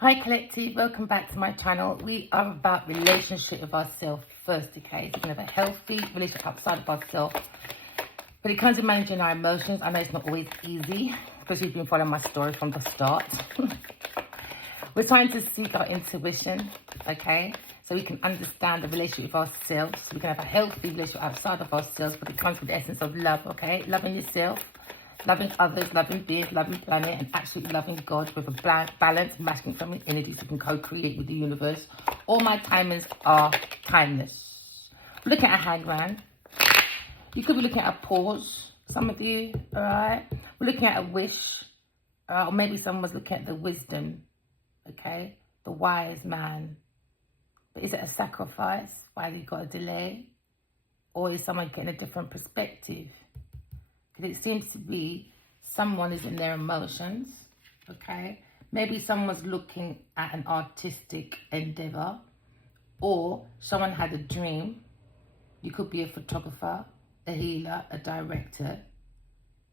Hi collective, welcome back to my channel. We are about relationship with ourselves first, okay? So we can have a healthy relationship outside of ourselves. But it comes to managing our emotions. I know it's not always easy because you've been following my story from the start. We're trying to seek our intuition, okay? So we can understand the relationship with ourselves. We can have a healthy relationship outside of ourselves, but it comes with the essence of love, okay? Loving yourself, loving others, loving beings, loving planet, and absolutely loving God with a balanced masculine feminine energy so you can co-create with the universe. All my timers are timeless. We're looking at a hangman. You could be looking at a pause, some of you, all right? We're looking at a wish, or maybe someone's looking at the wisdom, okay? The wise man. But is it a sacrifice? Why have you got a delay? Or is someone getting a different perspective? Because it seems to be someone is in their emotions, okay? Maybe someone's looking at an artistic endeavor, or someone had a dream. You could be a photographer, a healer, a director.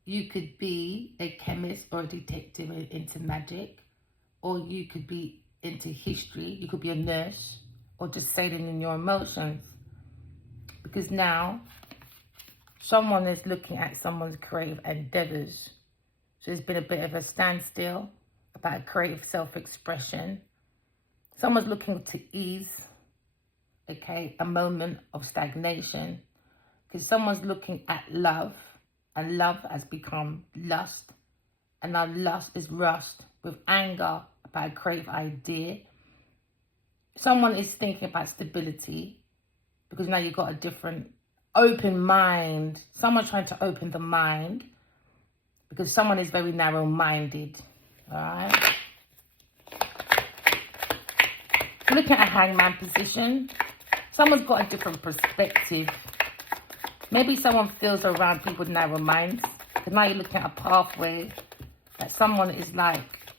You could be a chemist or a detective into magic, or you could be into history. You could be a nurse, or just sailing in your emotions. Because now someone is looking at someone's creative endeavors. So there's been a bit of a standstill about creative self-expression. Someone's looking to ease, okay, a moment of stagnation. Because someone's looking at love, and love has become lust. And now lust is rust with anger about a creative idea. Someone is thinking about stability, because now you've got a different open mind. Someone's trying to open the mind, because someone is very narrow-minded, all right? Look at a hangman position. Someone's got a different perspective. Maybe someone feels around people with narrow minds, because now you're looking at a pathway that someone is like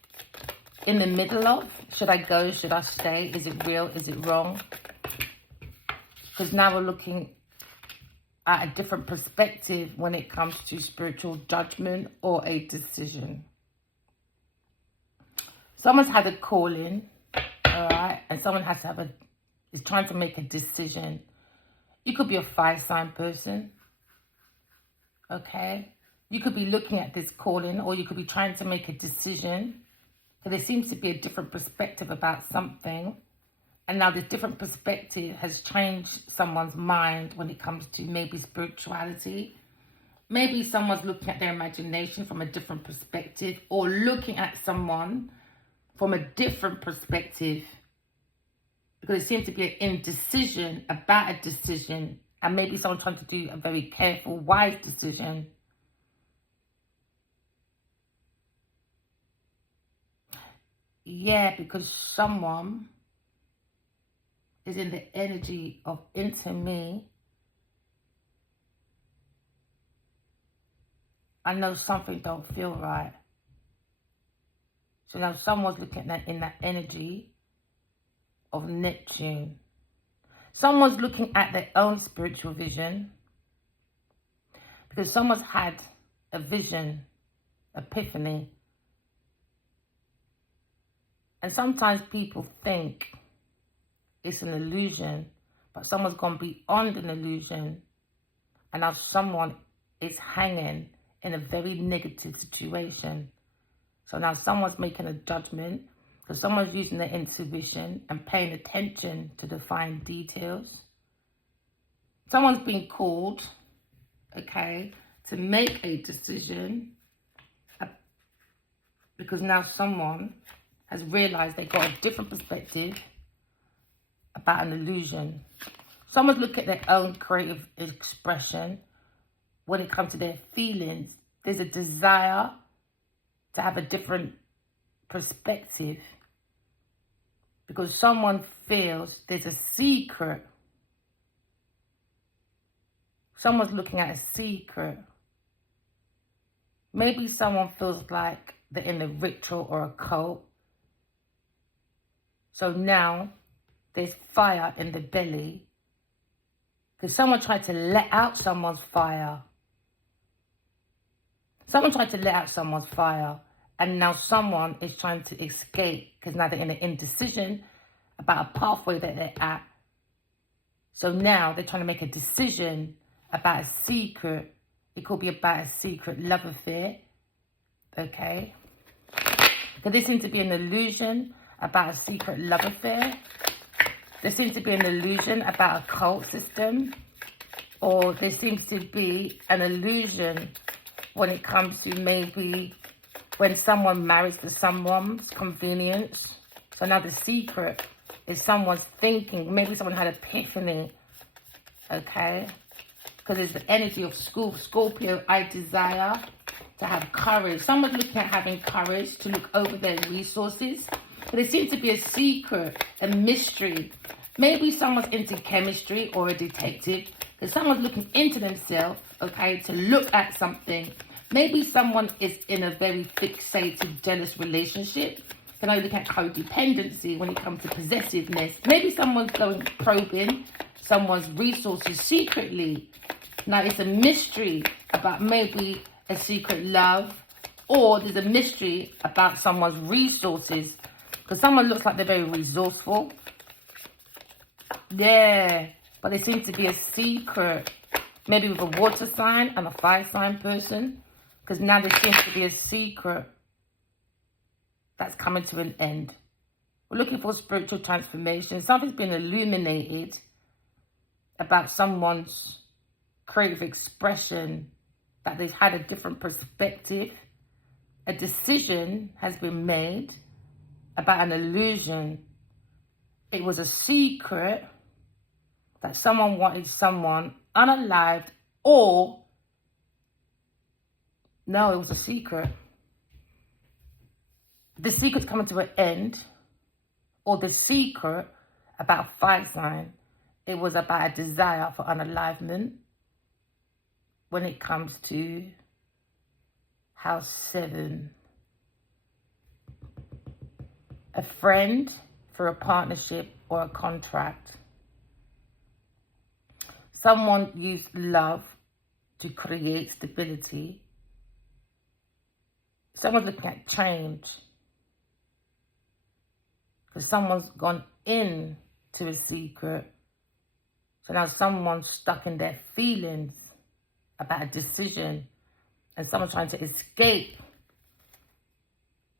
in the middle of. Should I go? Should I stay? Is it real? Is it wrong? Because now we're looking at a different perspective when it comes to spiritual judgment or a decision. Someone's had a calling, all right, and someone has to have is trying to make a decision. You could be a fire sign person, okay? You could be looking at this calling, or you could be trying to make a decision. So there seems to be a different perspective about something. And now this different perspective has changed someone's mind when it comes to maybe spirituality. Maybe someone's looking at their imagination from a different perspective, or looking at someone from a different perspective. Because it seems to be an indecision about a decision, and maybe someone trying to do a very careful, wise decision. Yeah, because someone is in the energy of into me. I know something don't feel right. So now someone's looking at that in that energy of Neptune. Someone's looking at their own spiritual vision, because someone's had a vision, epiphany. And sometimes people think it's an illusion, but someone's gone beyond an illusion, and now someone is hanging in a very negative situation. So now someone's making a judgment, because someone's using their intuition and paying attention to the fine details. Someone's being called, okay, to make a decision, because now someone has realized they've got a different perspective about an illusion. Someone's looking at their own creative expression when it comes to their feelings. There's a desire to have a different perspective, because someone feels there's a secret. Someone's looking at a secret. Maybe someone feels like they're in a ritual or a cult. So now there's fire in the belly, because someone tried to let out someone's fire. Someone tried to let out someone's fire, And now someone is trying to escape because now they're in an indecision about a pathway that they're at. So now they're trying to make a decision about a secret. It could be about a secret love affair. Okay. But there seems to be an illusion about a secret love affair. There seems to be an illusion about a cult system. Or there seems to be an illusion when it comes to maybe when someone marries for someone's convenience. So now the secret is someone's thinking. Maybe someone had epiphany. Okay. Because there's the energy of Scorpio. I desire to have courage. Someone's looking at having courage to look over their resources. But there seems to be a secret, a mystery. Maybe someone's into chemistry or a detective. Because someone's looking into themselves, okay, to look at something. Maybe someone is in a very fixated, jealous relationship. Can I look at codependency when it comes to possessiveness? Maybe someone's going probing someone's resources secretly. Now, it's a mystery about maybe a secret love, or there's a mystery about someone's resources. Because someone looks like they're very resourceful. Yeah. But there seems to be a secret, maybe with a water sign and a fire sign person. Because now there seems to be a secret that's coming to an end. We're looking for spiritual transformation. Something's been illuminated about someone's creative expression, that they've had a different perspective. A decision has been made about an illusion. It was a secret that someone wanted someone unalived, or no, it was a secret. The secret's coming to an end, or the secret about fire sign, it was about a desire for unalivement when it comes to house 7. A friend for a partnership or a contract. Someone used love to create stability. Someone's looking at change. Because someone's gone in to a secret. So now someone's stuck in their feelings about a decision. And someone's trying to escape.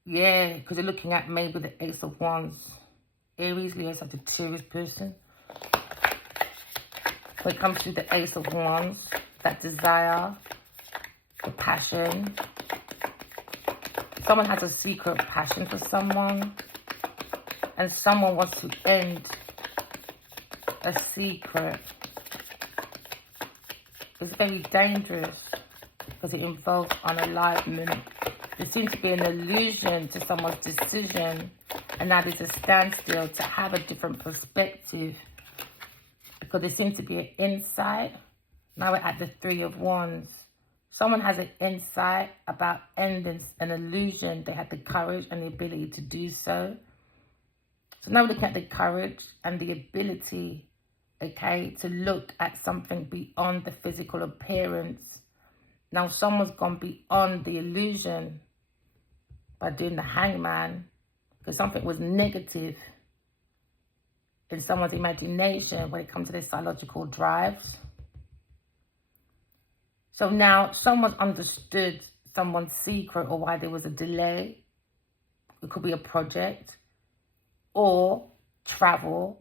Yeah, because they're looking at maybe the Ace of Wands. Aries, Leo, Sagittarius person. When it comes to the Ace of Wands, that desire, the passion. Someone has a secret passion for someone. And someone wants to end a secret. It's very dangerous because it involves unalivement. There seems to be an illusion to someone's decision. And now there's a standstill to have a different perspective. Because there seems to be an insight. Now we're at the 3 of Wands. Someone has an insight about ending an illusion. They had the courage and the ability to do so. So now we're looking at the courage and the ability, okay, to look at something beyond the physical appearance. Now someone's gone beyond the illusion by doing the hangman. Because something was negative in someone's imagination when it comes to their psychological drives. So now someone's understood someone's secret or why there was a delay. It could be a project or travel.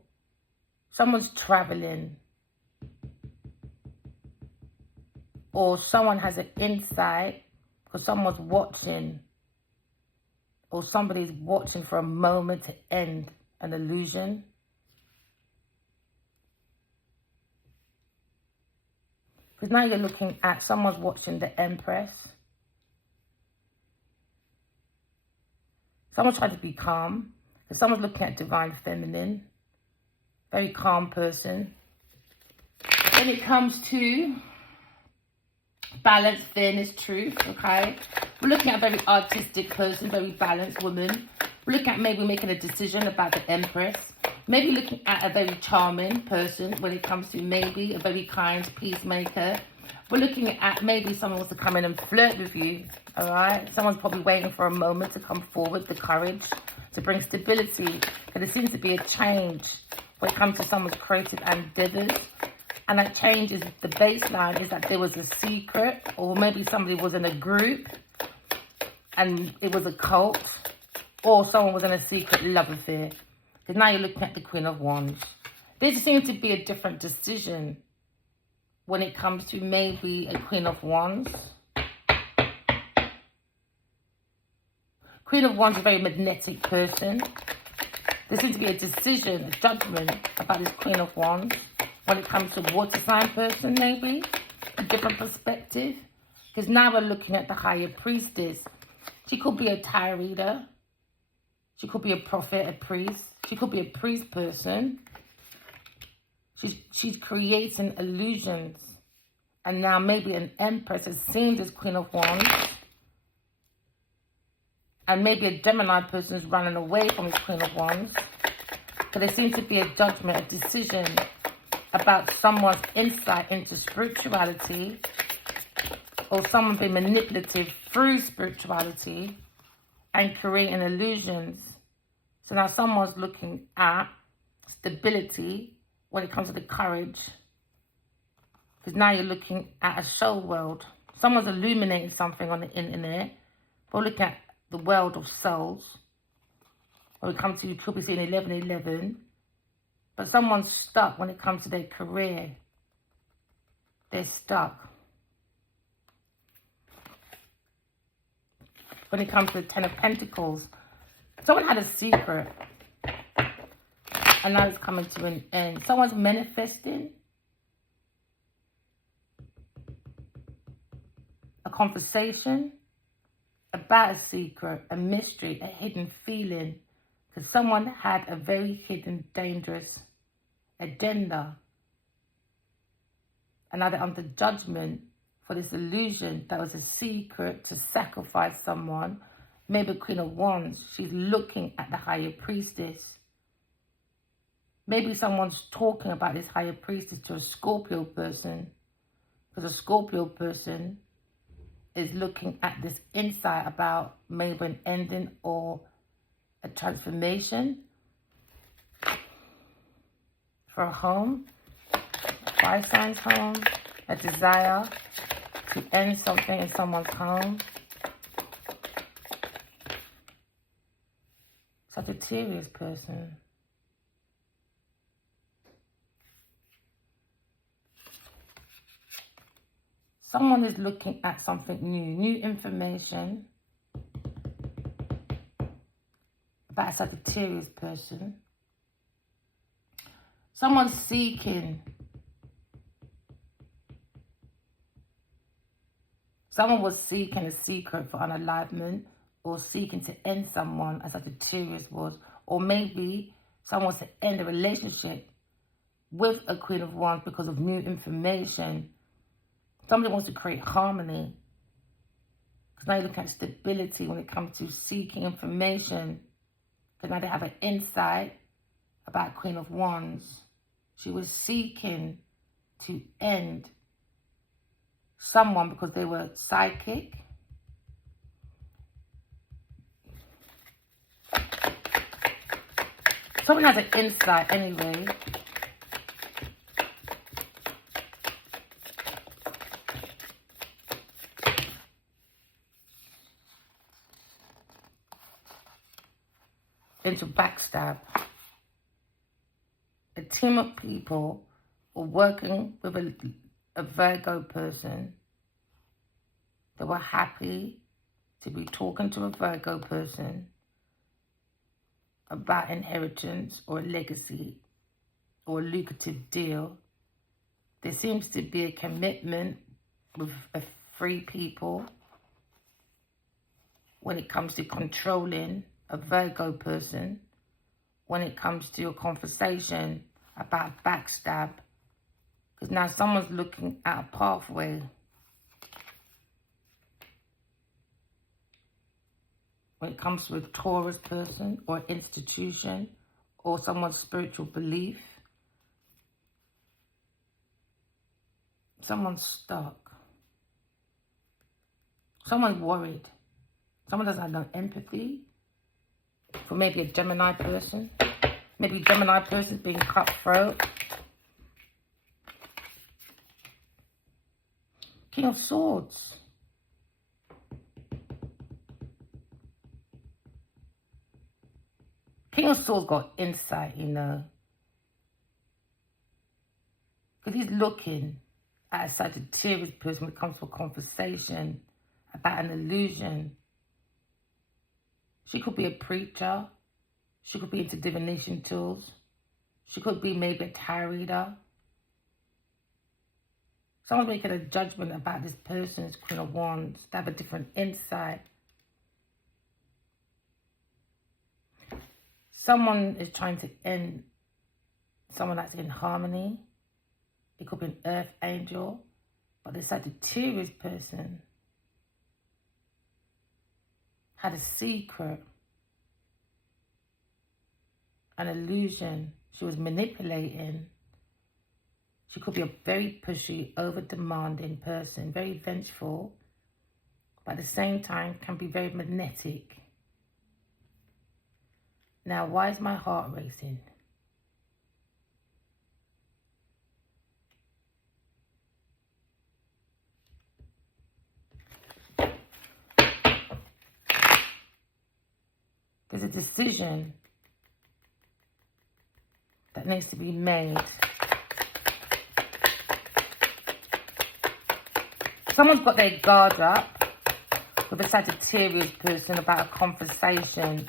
Someone's traveling. Or someone has an insight because someone's watching. Or somebody's watching for a moment to end an illusion. Because now you're looking at someone's watching the Empress. Someone's trying to be calm. Because someone's looking at Divine Feminine. Very calm person. When it comes to balance, fairness, truth, okay? We're looking at a very artistic person, very balanced woman. We're looking at maybe making a decision about the Empress. Maybe looking at a very charming person when it comes to maybe a very kind peacemaker. We're looking at maybe someone wants to come in and flirt with you, all right? Someone's probably waiting for a moment to come forward, the courage to bring stability. Because there seems to be a change when it comes to someone's creative endeavors. And that change is, the baseline is that there was a secret, or maybe somebody was in a group and it was a cult, or someone was in a secret love affair. Because now you're looking at the Queen of Wands. There seems to be a different decision when it comes to maybe a Queen of Wands. Queen of Wands is a very magnetic person. There seems to be a decision, a judgment about this Queen of Wands. When it comes to water sign person, maybe a different perspective. Because now we're looking at the higher priestess. She could be a tarot reader. She could be a prophet, a priest. She could be a priest person. She's creating illusions. And now maybe an empress has seen this Queen of Wands. And maybe a Gemini person is running away from this Queen of Wands. But there seems to be a judgment, a decision about someone's insight into spirituality, or someone being manipulative through spirituality and creating illusions. So now someone's looking at stability when it comes to the courage, because now you're looking at a soul world. Someone's illuminating something on the internet. We're looking at the world of souls. When it comes to, you could be seeing 1111. But someone's stuck when it comes to their career. They're stuck. When it comes to the Ten of Pentacles, someone had a secret. And now it's coming to an end. Someone's manifesting a conversation about a secret, a mystery, a hidden feeling. Because someone had a very hidden, dangerous agenda. And now they're under judgment for this illusion that was a secret to sacrifice someone. Maybe Queen of Wands, she's looking at the higher priestess. Maybe someone's talking about this higher priestess to a Scorpio person. Because a Scorpio person is looking at this insight about maybe an ending or a transformation for a home, fire signs home, a desire to end something in someone's home. Sagittarius person. Someone is looking at something new information about a Sagittarius person. Someone's seeking. Someone was seeking a secret for unalignment, or seeking to end someone, as Sagittarius was. Or maybe someone wants to end a relationship with a Queen of Wands because of new information. Somebody wants to create harmony. Because now you're looking at stability when it comes to seeking information. Because now they have an insight about Queen of Wands. She was seeking to end someone because they were psychic. Someone has an insight anyway. Into backstab. A team of people were working with a Virgo person. They were happy to be talking to a Virgo person about inheritance or a legacy or a lucrative deal. There seems to be a commitment with three people when it comes to controlling a Virgo person, when it comes to a conversation about backstab. Because now someone's looking at a pathway. When it comes to a Taurus person or institution or someone's spiritual belief. Someone's stuck. Someone's worried. Someone doesn't have no empathy for maybe a Gemini person. Maybe Gemini person's being cutthroat. King of Swords. King of Swords got insight, you know. Because he's looking at a Sagittarius person when it comes to a conversation about an illusion. She could be a preacher. She could be into divination tools. She could be maybe a tarot reader. Someone's making a judgment about this person's Queen of Wands. They have a different insight. Someone is trying to end someone that's in harmony. It could be an earth angel. But the Sagittarius person had a secret, an illusion. She was manipulating. She could be a very pushy, over-demanding person, very vengeful, but at the same time can be very magnetic. Now, why is my heart racing? There's a decision that needs to be made. Someone's got their guard up with a Sagittarius person about a conversation.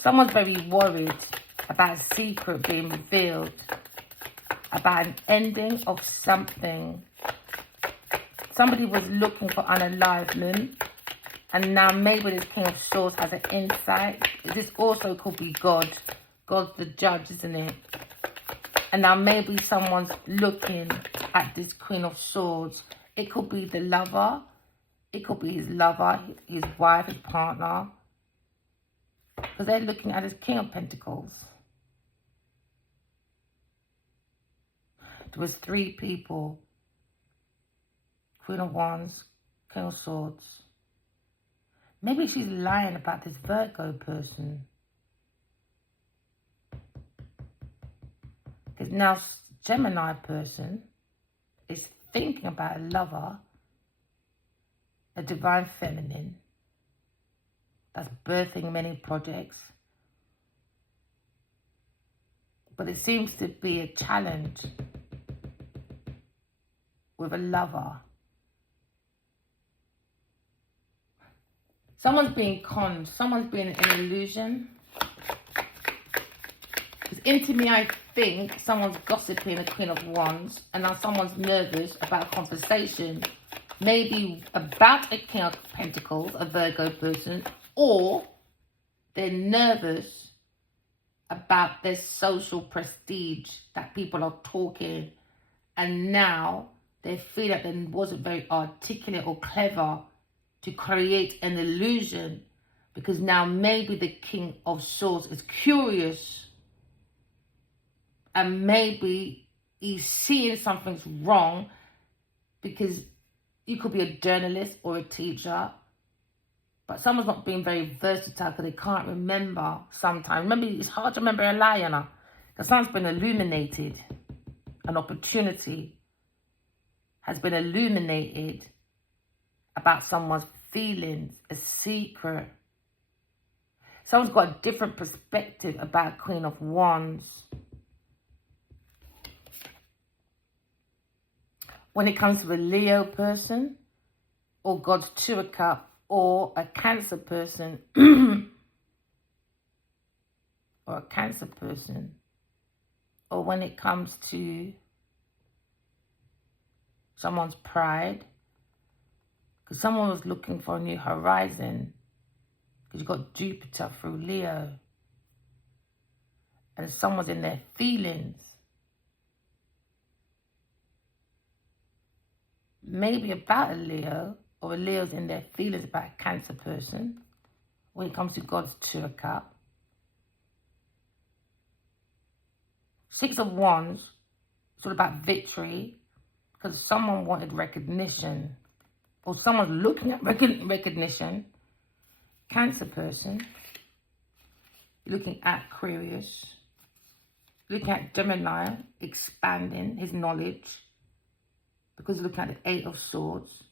Someone's very worried about a secret being revealed, about an ending of something. Somebody was looking for unalivement, and now maybe this King of Swords has an insight. This also could be God. God's the judge, isn't it? And now maybe someone's looking at this Queen of Swords. It could be the lover. It could be his lover, his wife, his partner. Because they're looking at his King of Pentacles. There was 3 people. Queen of Wands, King of Swords. Maybe she's lying about this Virgo person. Because now Gemini person is thinking about a lover, a divine feminine, that's birthing many projects. But it seems to be a challenge with a lover. Someone's being conned. Someone's being an illusion. Because into me, I think someone's gossiping a Queen of Wands, and now someone's nervous about a conversation, maybe about a King of Pentacles, a Virgo person, or they're nervous about their social prestige, that people are talking, and now they feel that they wasn't very articulate or clever to create an illusion, because now maybe the King of Swords is curious, and maybe he's seeing something's wrong, because you could be a journalist or a teacher, but someone's not being very versatile because they can't remember sometimes. Remember, it's hard to remember a lie, you know, because someone's been illuminated. An opportunity has been illuminated about someone's feelings, a secret. Someone's got a different perspective about Queen of Wands. When it comes to a Leo person, or God's Two of Cups, or a Cancer person, or a Cancer person, or when it comes to someone's pride, because someone was looking for a new horizon, because you've got Jupiter through Leo, and someone's in their feelings, maybe about a Leo, or a Leo's in their feelings about a Cancer person, when it comes to God's Two of Cups. 6 of Wands, it's all about victory, because someone wanted recognition. or someone's looking at recognition. Cancer person, looking at Aquarius, looking at Gemini, expanding his knowledge, because looking at the 8 of Swords,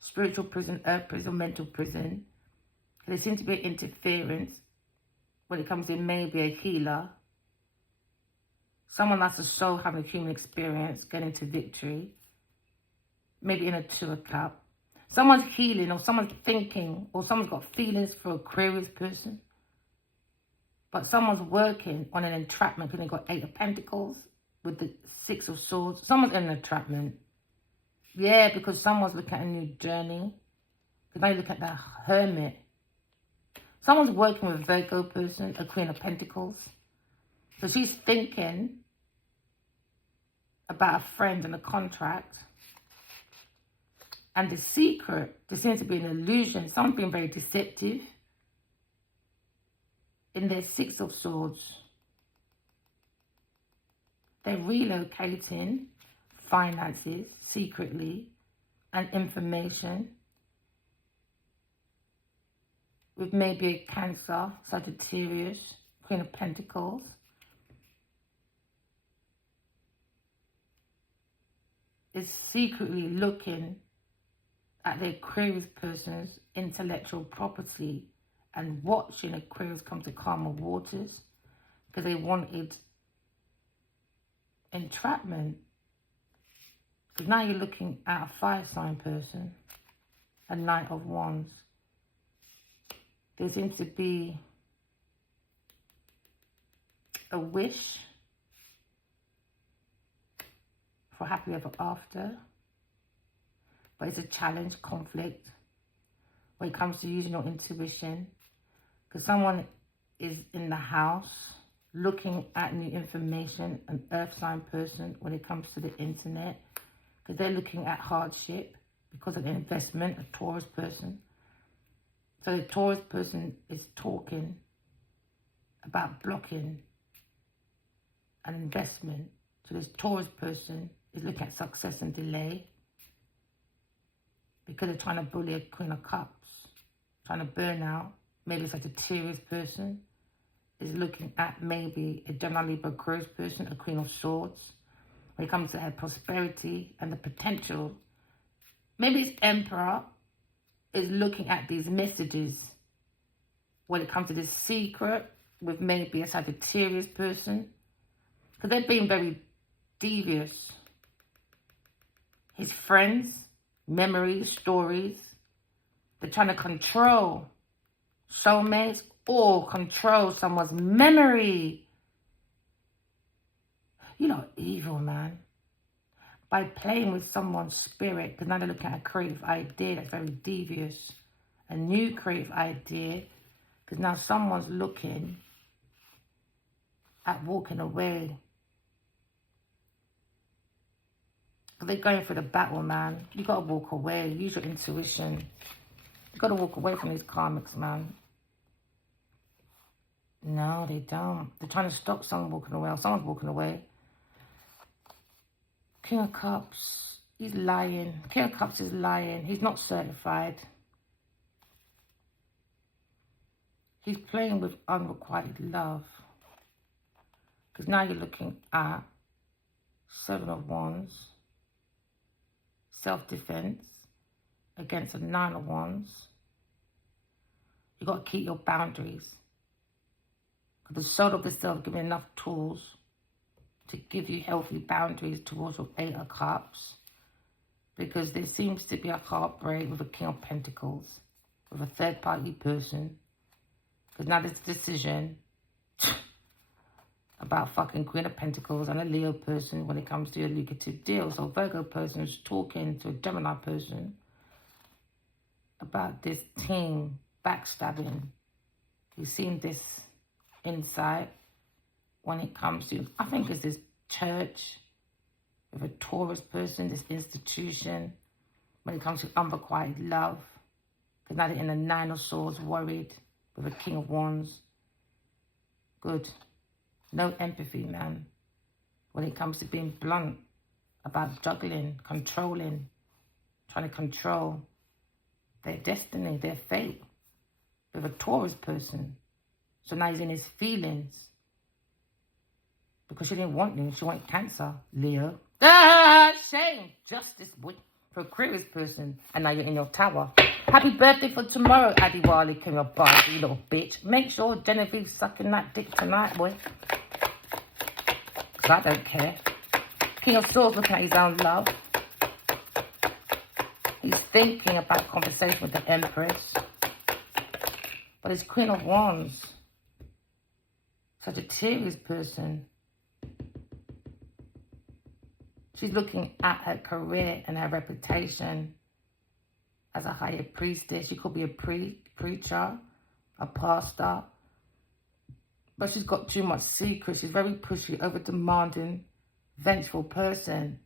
spiritual prison, earth prison, mental prison. There seems to be interference when it comes to maybe a healer. Someone that's a soul having a human experience, getting to victory. Maybe in a 2 of Cups. Someone's healing, or someone's thinking, or someone's got feelings for Aquarius person. But someone's working on an entrapment because they've got 8 of Pentacles with the 6 of Swords. Someone's in an entrapment. Yeah, because someone's looking at a new journey. Because now you look at the Hermit. Someone's working with a Virgo person, a Queen of Pentacles. So she's thinking about a friend and a contract. And the secret, there seems to be an illusion. Someone's being very deceptive. In their 6 of Swords, they're relocating finances secretly and information with maybe a Cancer, Sagittarius, Queen of Pentacles. Is secretly looking at the Aquarius person's intellectual property and watching Aquarius come to calmer waters because they wanted entrapment. Because now you're looking at a 5-sign person, a Knight of Wands. There seems to be a wish for happily ever after. But it's a challenge, conflict, when it comes to using your intuition. Because someone is in the house looking at new information, an earth sign person, when it comes to the internet. Because they're looking at hardship because of the investment, a Taurus person. So the Taurus person is talking about blocking an investment. So this Taurus person is looking at success and delay. Because they're trying to bully a Queen of Cups, trying to burn out. Maybe it's like a Sagittarius person is looking at maybe a Gemini, Libra, Aquarius person, a Queen of Swords. When it comes to her prosperity and the potential, maybe it's Emperor is looking at these messages when it comes to this secret with maybe a Sagittarius person. Because they're being very devious. His friends, memories, stories. They're trying to control soulmates or control someone's memory. You know, evil, man. By playing with someone's spirit, because now they're looking at a creative idea that's very devious. A new creative idea, because now someone's looking at walking away. They're going for the battle, man. You got to walk away. Use your intuition. You got to walk away from these karmics, man. No, they don't. They're trying to stop someone walking away. Or someone's walking away. King of Cups. He's lying. King of Cups is lying. He's not certified. He's playing with unrequited love. Because now you're looking at 7 of Wands. Self-defense against a 9 of Wands. You got to keep your boundaries. Because the soul of the self gives you enough tools to give you healthy boundaries towards your 8 of Cups. Because there seems to be a heartbreak with a King of Pentacles, with a third-party person. Because now there's a decision about fucking Queen of Pentacles and a Leo person when it comes to a lucrative deal. So Virgo person is talking to a Gemini person about this team backstabbing. You've seen this insight when it comes to, I think it's this church with a Taurus person, this institution, when it comes to unrequited love. Because now they're in the 9 of Swords, worried, with a King of Wands. Good. No empathy, man, when it comes to being blunt about juggling, controlling, trying to control their destiny, their fate with a Taurus person. So now he's in his feelings because she didn't want you. She wanted Cancer, Leo. Ah, shame. Justice, boy. For Aquarius person. And now you're in your tower. Happy birthday for tomorrow, Adiwali, King of Bars, you little bitch. Make sure Genevieve's sucking that dick tonight, boy. Because I don't care. King of Swords looking at his own love. He's thinking about conversation with the Empress. But it's Queen of Wands. Sagittarius person. She's looking at her career and her reputation as a higher priestess. She could be a preacher, a pastor. But she's got too much secret. She's very pushy, over-demanding, vengeful person.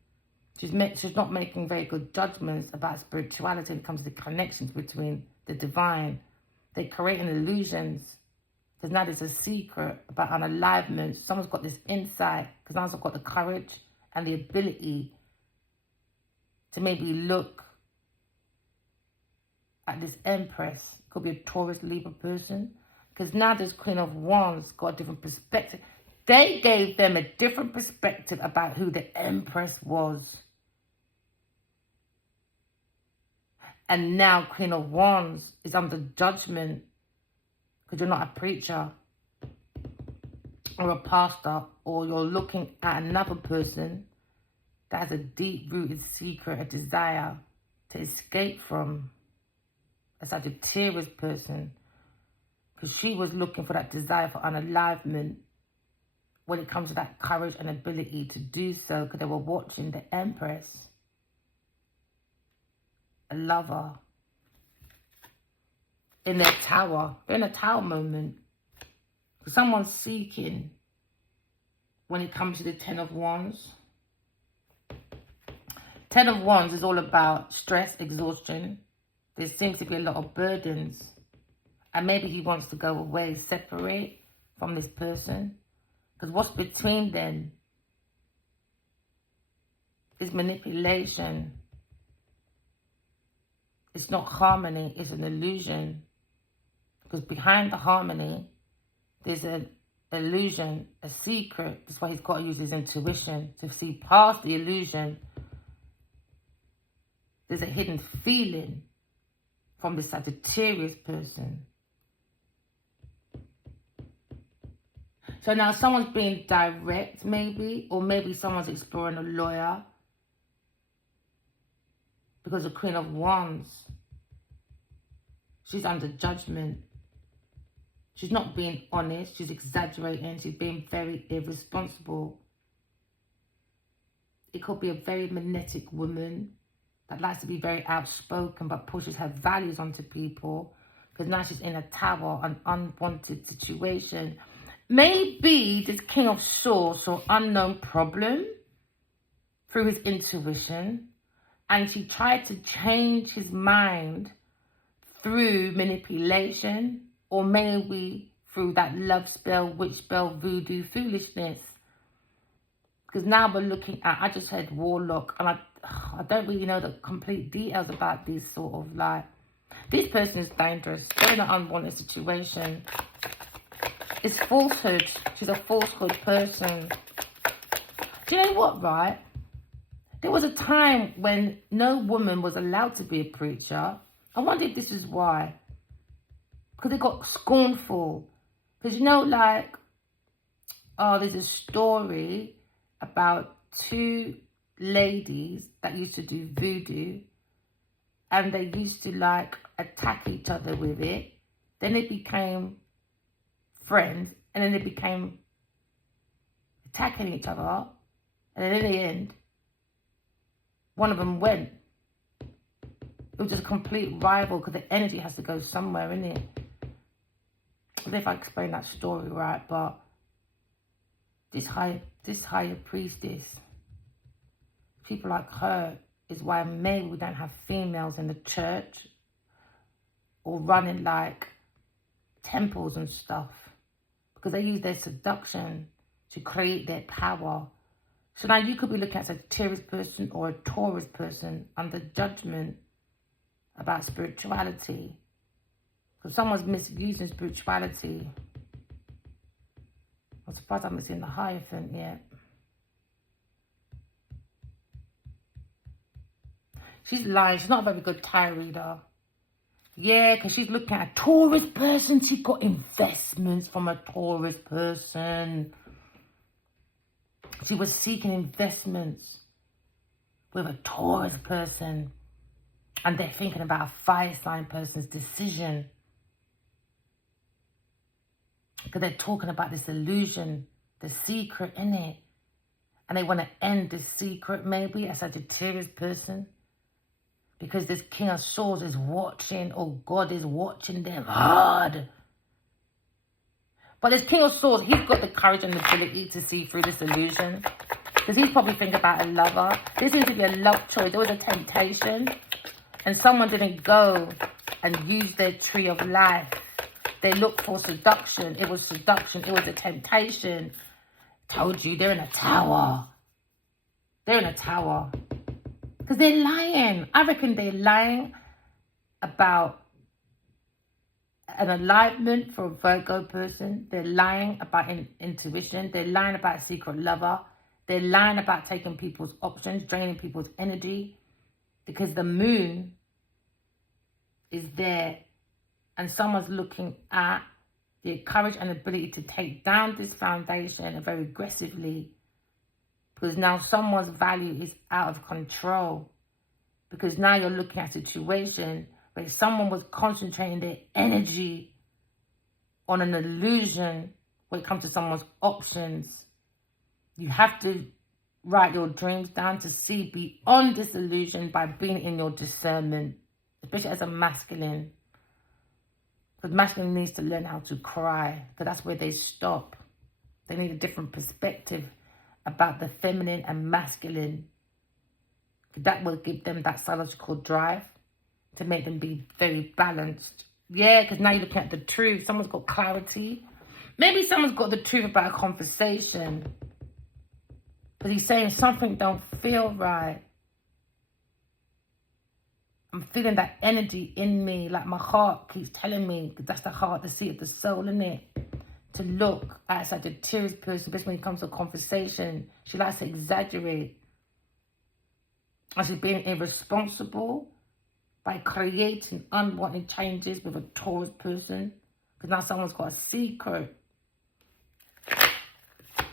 She's not making very good judgments about spirituality when it comes to the connections between the divine. They're creating illusions. Because now there's a secret about unaliveness. Someone's got this insight. Because now someone's got the courage and the ability to maybe look at this Empress. Could be a Taurus, Libra person. Because now this Queen of Wands got a different perspective. They gave them a different perspective about who the Empress was. And now Queen of Wands is under judgment because you're not a preacher or a pastor, or you're looking at another person that has a deep-rooted secret, a desire to escape from a Sagittarius person, because she was looking for that desire for unalivement when it comes to that courage and ability to do so, because they were watching the Empress, a lover, in their tower. They're in a tower moment. Someone's seeking when it comes to the Ten of Wands. Ten of Wands is all about stress, exhaustion. There seems to be a lot of burdens. And maybe he wants to go away, separate from this person. Because what's between them is manipulation. It's not harmony, it's an illusion. Because behind the harmony, there's an illusion, a secret. That's why he's got to use his intuition to see past the illusion. There's a hidden feeling from the Sagittarius person. So now someone's being direct, maybe, or maybe someone's exploring a lawyer. Because the Queen of Wands, she's under judgment. She's not being honest. She's exaggerating. She's being very irresponsible. It could be a very magnetic woman that likes to be very outspoken but pushes her values onto people. Because now she's in a tower, an unwanted situation. Maybe this King of Swords saw unknown problem through his intuition. And she tried to change his mind through manipulation, or maybe through that love spell, witch spell, voodoo, foolishness. Because now we're looking at, I just heard warlock, and I don't really know the complete details about this sort of like, this person is dangerous. They're in an unwanted situation. It's falsehood. She's a falsehood person. Do you know what, right? There was a time when no woman was allowed to be a preacher. I wonder if this is why. Because they got scornful. Because, you know, like, oh, there's a story about two ladies that used to do voodoo. And they used to, like, attack each other with it. Then they became friends. And then they became attacking each other. And then in the end, one of them went. It was just a complete rival because the energy has to go somewhere, innit? I don't know if I explained that story right, but this higher priestess, people like her, is why maybe we don't have females in the church or running like temples and stuff, because they use their seduction to create their power. So now you could be looking at a Sagittarius person or a Taurus person under judgment. about spirituality. Because someone's misusing spirituality. I'm surprised I haven't seen the Hierophant yet. She's lying. She's not a very good tarot reader. Yeah, because she's looking at a Taurus person. She got investments from a Taurus person. She was seeking investments with a Taurus person. And they're thinking about a fire sign person's decision. Because they're talking about this illusion, the secret in it. And they want to end this secret maybe, a Sagittarius person. Because this King of Swords is watching, or God is watching them hard. But this King of Swords, he's got the courage and the ability to see through this illusion. Because he's probably thinking about a lover. This seems to be a love choice. There was a temptation. And someone didn't go and use their tree of life. They looked for seduction. It was seduction. It was a temptation. Told you, they're in a tower. They're in a tower. Because they're lying. I reckon they're lying about an alignment for a Virgo person. They're lying about intuition. They're lying about a secret lover. They're lying about taking people's options, draining people's energy. Because the moon is there. And someone's looking at the courage and ability to take down this foundation very aggressively. Because now someone's value is out of control. Because now you're looking at a situation where someone was concentrating their energy on an illusion when it comes to someone's options. You have to write your dreams down to see beyond this illusion by being in your discernment. Especially as a masculine. Because masculine needs to learn how to cry. Because that's where they stop. They need a different perspective about the feminine and masculine. That will give them that psychological drive to make them be very balanced. Yeah, because now you're looking at the truth. Someone's got clarity. Maybe someone's got the truth about a conversation. But he's saying something don't feel right. I'm feeling that energy in me. Like my heart keeps telling me. Because that's the heart, the seat of the soul, innit? To look at a Sagittarius person, especially when it comes to a conversation. She likes to exaggerate. And she's being irresponsible by creating unwanted changes with a Taurus person. Because now someone's got a secret.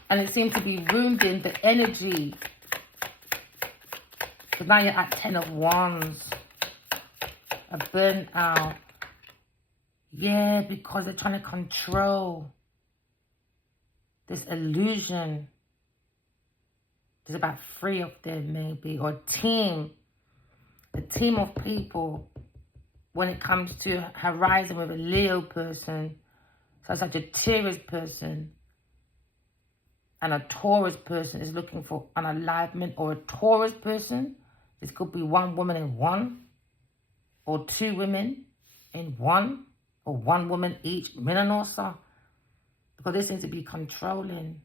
And it seems to be wounding the energy. Because now you're at 10 of Wands. A burnout. Yeah, because they're trying to control this illusion. There's about 3 of them maybe, or a team of people when it comes to horizon with a Leo person, so such a Sagittarius person, and a Taurus person is looking for an alignment, or a Taurus person. This could be one woman in one, or 2 women in one, or 1 woman each, menanosa, because this seems to be controlling.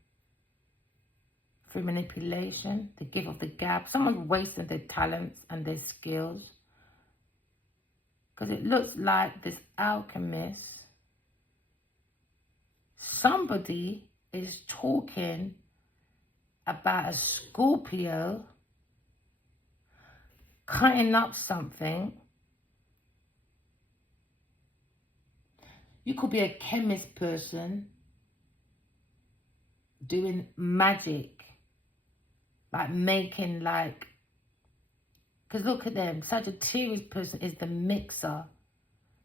Through manipulation, the gift of the gab. Someone's wasting their talents and their skills. Because it looks like this alchemist, somebody is talking about a Scorpio cutting up something. You could be a chemist person doing magic. Like making like, because look at them, Sagittarius person is the mixer.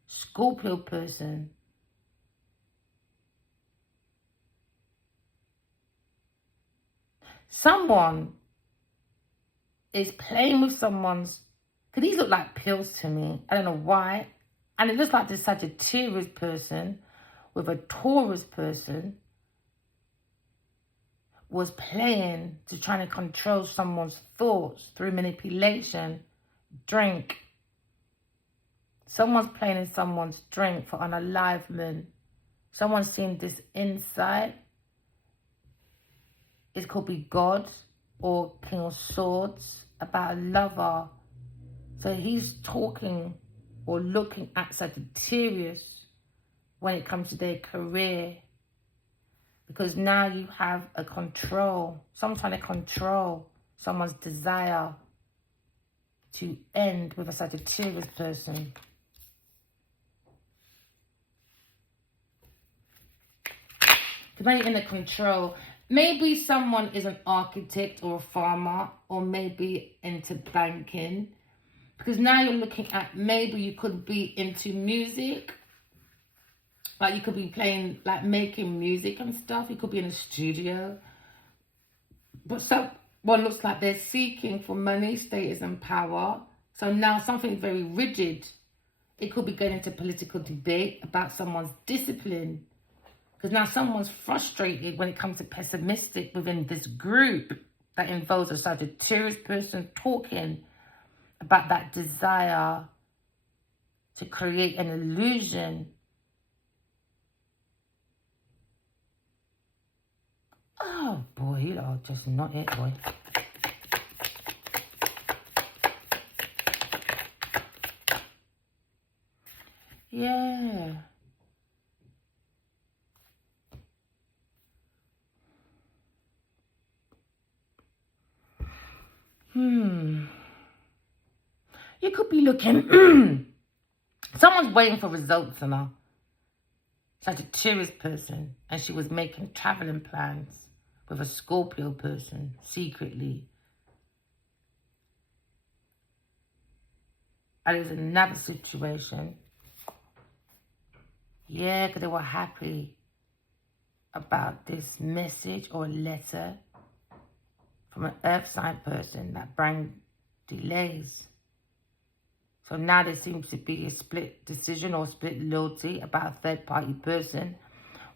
Scorpio person. Someone is playing with someone's, because these look like pills to me. I don't know why. And it looks like this Sagittarius person with a Taurus person was playing to trying to control someone's thoughts through manipulation, drink. Someone's playing in someone's drink for unalivement. Someone's seen this insight. It could be God or King of Swords about a lover. So he's talking or looking at Sagittarius when it comes to their career. Because now you have a control. Someone trying to control someone's desire to end with a Sagittarius person. Because now you're in the control. Maybe someone is an architect or a farmer, or maybe into banking. Because now you're looking at, maybe you could be into music. Like you could be playing, like making music and stuff. You could be in a studio. But someone looks like they're seeking for money, status and power. So now something very rigid. It could be getting into political debate about someone's discipline. Because now someone's frustrated when it comes to pessimistic within this group that involves a Sagittarius person talking about that desire to create an illusion. Oh boy, you are just not it, boy. Yeah. You could be looking. Someone's waiting for results now. Sagittarius person, and she was making traveling plans with a Scorpio person secretly. And there's another situation. Yeah, because they were happy about this message or letter from an earth sign person that brought delays. So now there seems to be a split decision or split loyalty about a third-party person.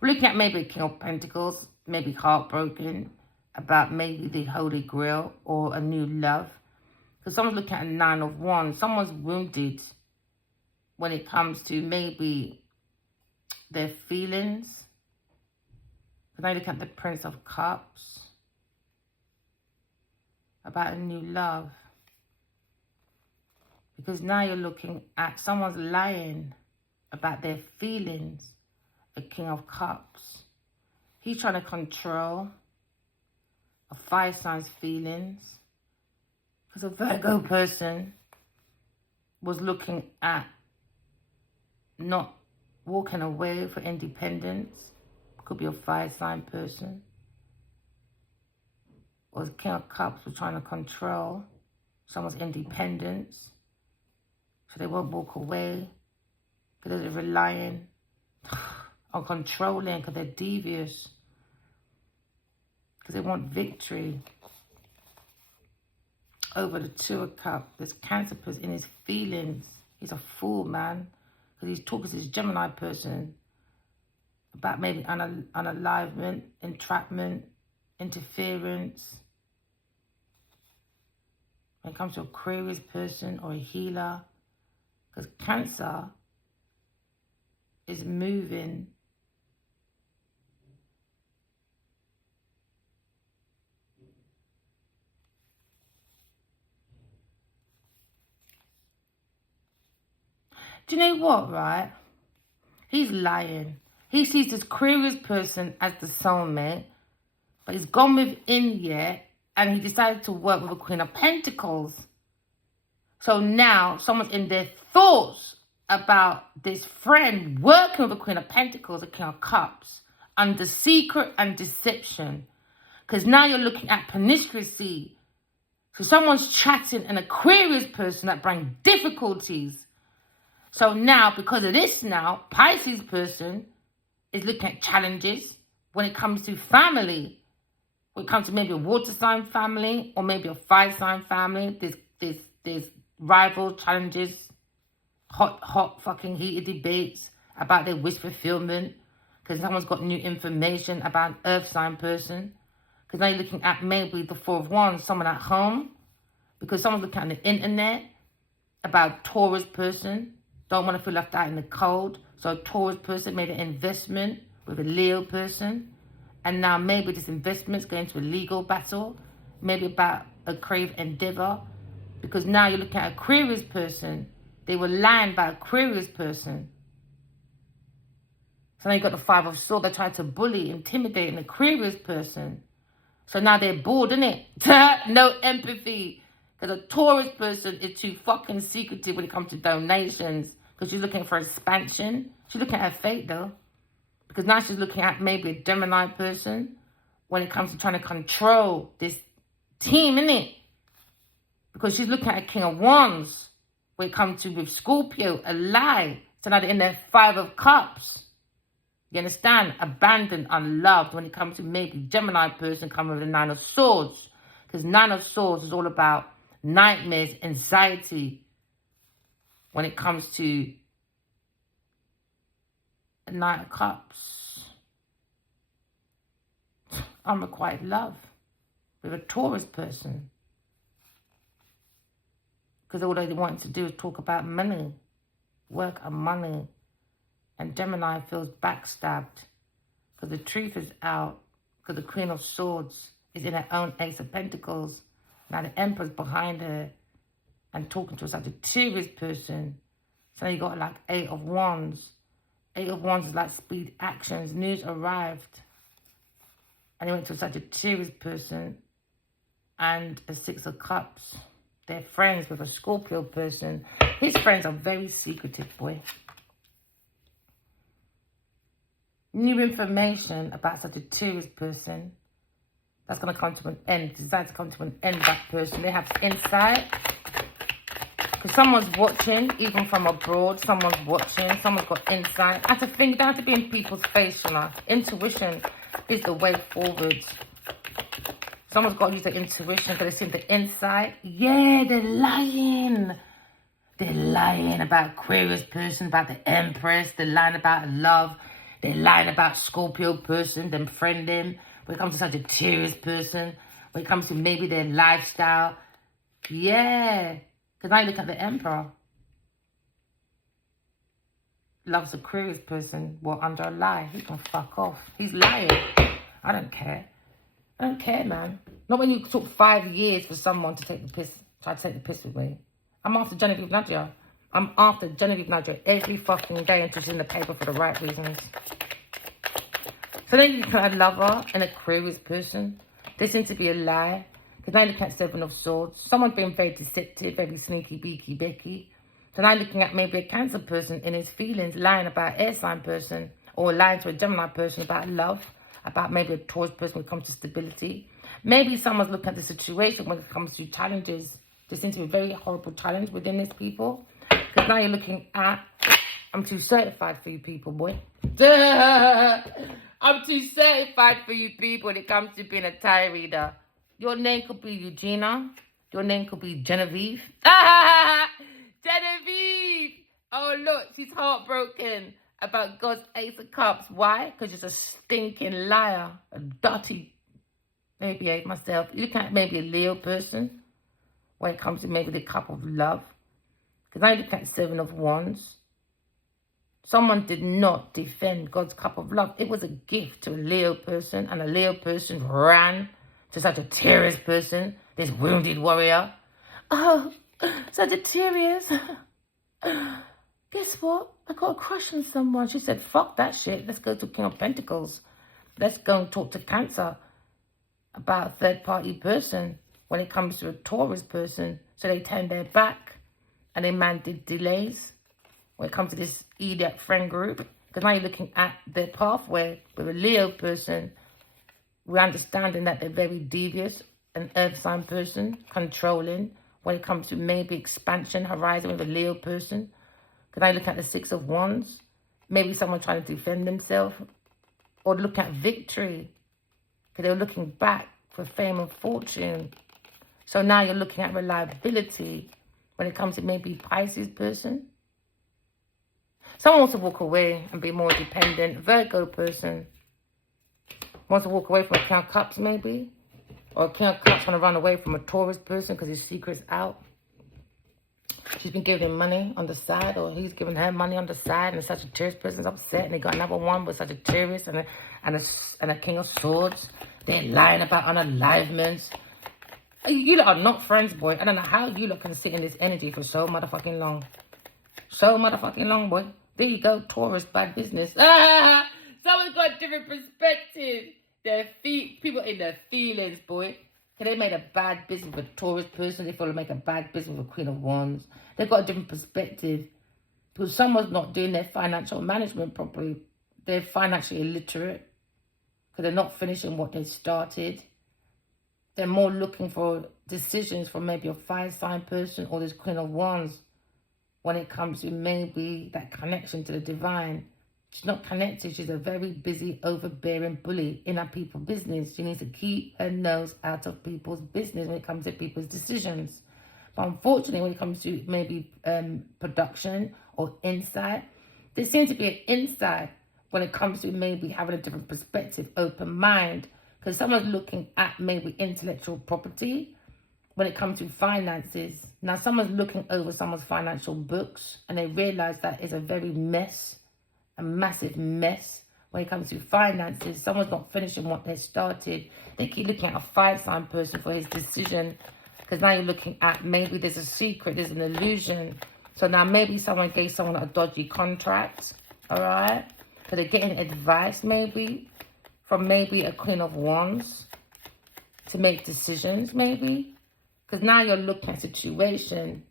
We're looking at maybe a King of Pentacles, maybe heartbroken about maybe the Holy Grail or a new love. Because someone's looking at a Nine of Wands. Someone's wounded when it comes to maybe their feelings. Then I look at the Prince of Cups about a new love. Because now you're looking at someone's lying about their feelings. A King of Cups. He's trying to control a fire sign's feelings. Because a Virgo person was looking at not walking away for independence. Could be a fire sign person. Or the King of Cups was trying to control someone's independence. So they won't walk away. Because they're relying on controlling. Because they're devious. Because they want victory. Over the Two of Cups. There's Cancer person in his feelings. He's a fool, man. Because he's talking to this Gemini person about maybe unalignment, entrapment, interference. When it comes to Aquarius person or a healer. Because Cancer is moving do you know what, right? He's lying. He sees this Aquarius person as the soulmate, but he's gone within yet, and he decided to work with a Queen of Pentacles. So now someone's in their thoughts about this friend working with a Queen of Pentacles, a King of Cups, under secret and deception. Because now you're looking at promiscuity. So someone's chatting an Aquarius person that brings difficulties. So now, because of this now, Pisces person is looking at challenges when it comes to family. When it comes to maybe a water sign family or maybe a fire sign family. There's rival challenges, hot fucking heated debates about their wish fulfillment. Because someone's got new information about an earth sign person. Because now you're looking at maybe the Four of Wands, someone at home. Because someone's looking at the internet about a Taurus person. Don't want to feel left out in the cold. So a Taurus person made an investment with a Leo person. And now maybe this investment's going to a legal battle. Maybe about a crave endeavor. Because now you're looking at an Aquarius person They were lying about Aquarius person. So now you got the Five of Swords. They tried to bully, intimidate an Aquarius person. So now they're bored, innit? No empathy. Because a Taurus person is too fucking secretive when it comes to donations. Because she's looking for expansion. She's looking at her fate, though. Because now she's looking at maybe a Gemini person when it comes to trying to control this team, innit? Because she's looking at a King of Wands when it comes to with Scorpio, a lie. So now they're in their Five of Cups. You understand? Abandoned, unloved when it comes to maybe Gemini person coming with the Nine of Swords. Because Nine of Swords is all about nightmares, anxiety when it comes to the Nine of Cups. Unrequited love with a Taurus person. Because all they want to do is talk about money, work and money. And Gemini feels backstabbed because the truth is out, because the Queen of Swords is in her own Ace of Pentacles. Now the Emperor's behind her and talking to a Sagittarius person. So you got like Eight of Wands. Eight of Wands is like speed actions. News arrived. And he went to a Sagittarius person and a Six of Cups. They're friends with a Scorpio person. His friends are very secretive, boy. New information about such a Sagittarius person that's going to come to an end. Decides to come to an end, that person. They have insight. Because someone's watching, even from abroad. Someone's watching. Someone's got insight. I have to think, don't have to be in people's face, you know. Intuition is the way forward. Someone's got to use their intuition because they've seen the insight. Yeah, they're lying. They're lying about Aquarius person, about the Empress. They're lying about love. They're lying about Scorpio person, them friend them. When it comes to Sagittarius person, when it comes to maybe their lifestyle. Yeah. Because now you look at the Emperor. Loves Aquarius person. Well, under a lie. He can fuck off. He's lying. I don't care. I don't care, man. Not when you took 5 years for someone to take the piss, try to take the piss with me. I'm after Genevieve Nadia. I'm after Genevieve Nadia every fucking day until she's in the paper for the right reasons. So then you look at a lover, an Aquarius person. They seem to be a lie. Because now you're looking at Seven of Swords. Someone's being very deceptive, very sneaky, beaky, becky. So now you're looking at maybe a Cancer person in his feelings, lying about air sign person, or lying to a Gemini person about love, about maybe a Taurus person when it comes to stability. Maybe someone's looking at the situation when it comes to challenges. There seems to be a very horrible challenge within these people. Because now you're looking at, I'm too certified for you people, boy. I'm too certified for you people when it comes to being a tarot reader. Your name could be Eugenia. Your name could be Genevieve. Genevieve! Oh, look, she's heartbroken about God's Ace of Cups. Why? Because she's a stinking liar. A dirty, maybe myself. You look at maybe a Leo person when it comes to maybe the cup of love. Because I look at Seven of Wands. Someone did not defend God's cup of love. It was a gift to a Leo person. And a Leo person ran to Sagittarius person. This wounded warrior. Oh, Sagittarius. Guess what? I got a crush on someone. She said, fuck that shit. Let's go to King of Pentacles. Let's go and talk to Cancer about a third-party person when it comes to a Taurus person. So they turned their back and they did delays when it comes to this idiot friend group. Because now you're looking at their pathway with a Leo person. We're understanding that they're very devious, an earth sign person, controlling when it comes to maybe expansion, horizon with a Leo person. Because now you look at the Six of Wands. Maybe someone trying to defend themselves. Or look at victory. Because they were looking back for fame and fortune. So now you're looking at reliability when it comes to maybe Pisces person. Someone wants to walk away and be more dependent. Virgo person wants to walk away from a King of Cups maybe. Or a King of Cups want to run away from a Taurus person because his secret's out. She's been giving him money on the side, or he's giving her money on the side, and the Sagittarius person's upset, and they got another one with Sagittarius and a King of Swords. They're lying about unalivements. You lot are not friends, boy. I don't know how you lot can sit in this energy for so motherfucking long. So motherfucking long, boy. There you go, Taurus, bad business. Ah, someone's got a different perspective. People in their feelings, boy. They made a bad business with a Taurus person. They feel to make a bad business with a Queen of Wands. They've got a different perspective. Because someone's not doing their financial management properly. They're financially illiterate. Because they're not finishing what they started. They're more looking for decisions from maybe a fire sign person or this Queen of Wands. When it comes to maybe that connection to the divine. She's not connected. She's a very busy, overbearing bully in her people's business. She needs to keep her nose out of people's business when it comes to people's decisions. But unfortunately, when it comes to maybe production or insight, there seems to be an insight when it comes to maybe having a different perspective, open mind. Because someone's looking at maybe intellectual property when it comes to finances. Now, someone's looking over someone's financial books and they realize that it's a very mess, a massive mess when it comes to finances. Someone's not finishing what they started. They keep looking at a fire sign person for his decision because now you're looking at maybe there's a secret, there's an illusion. So now maybe someone gave someone a dodgy contract, all right? So they're getting advice maybe from maybe a Queen of Wands to make decisions maybe. Because now you're looking at a situation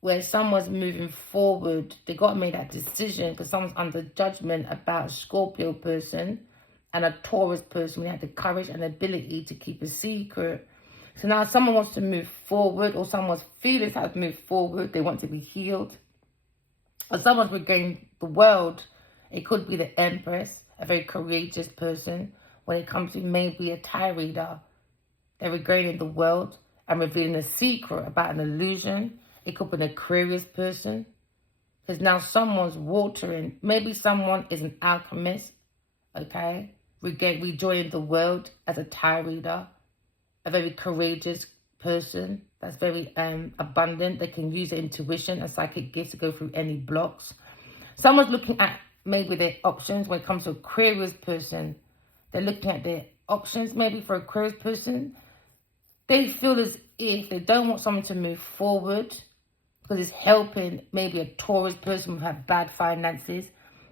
where someone's moving forward. They got to make that decision because someone's under judgment about a Scorpio person and a Taurus person. They have the courage and ability to keep a secret. So now someone wants to move forward or someone's feelings have moved forward. They want to be healed. Or someone's regained the world. It could be the Empress, a very courageous person. When it comes to maybe a tarot reader, they're regaining the world and revealing a secret about an illusion. It could be an Aquarius person. Because now someone's watering. Maybe someone is an alchemist. Okay? Rejoining the world as a tarot reader. A very courageous person. That's very abundant. They can use their intuition and psychic gifts to go through any blocks. Someone's looking at maybe their options when it comes to Aquarius person. They're looking at their options maybe for Aquarius person. They feel as if they don't want someone to move forward because it's helping maybe a Taurus person who have bad finances.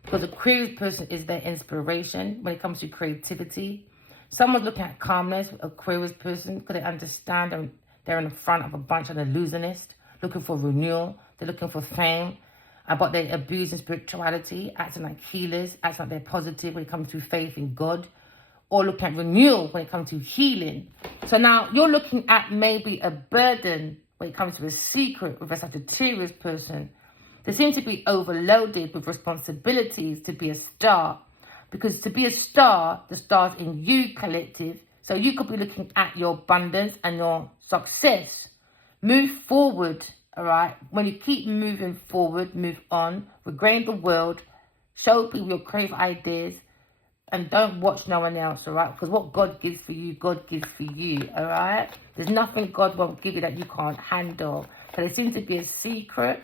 Because Aquarius person is their inspiration when it comes to creativity. Someone's looking at calmness, Aquarius person, because they understand they're in the front of a bunch of illusionists, looking for renewal. They're looking for fame. But they're abusing spirituality, acting like healers, acting like they're positive when it comes to faith in God. Or looking at renewal when it comes to healing. So now you're looking at maybe a burden when it comes to a secret with a Sagittarius person. They seem to be overloaded with responsibilities to be a star. Because to be a star, the star's in you, collective. So you could be looking at your abundance and your success. Move forward, all right? When you keep moving forward, move on, regain the world, show people your creative ideas, and don't watch no one else, all right? Because what God gives for you, God gives for you, all right? There's nothing God won't give you that you can't handle. But there seems to be a secret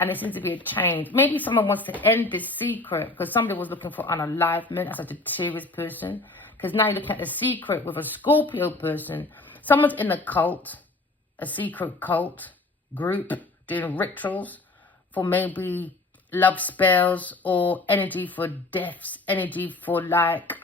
and there seems to be a change. Maybe someone wants to end this secret because somebody was looking for unalivement as a Sagittarius person. Because now you're looking at the secret with a Scorpio person. Someone's in a cult, a secret cult group doing rituals for maybe love spells or energy for deaths, energy for like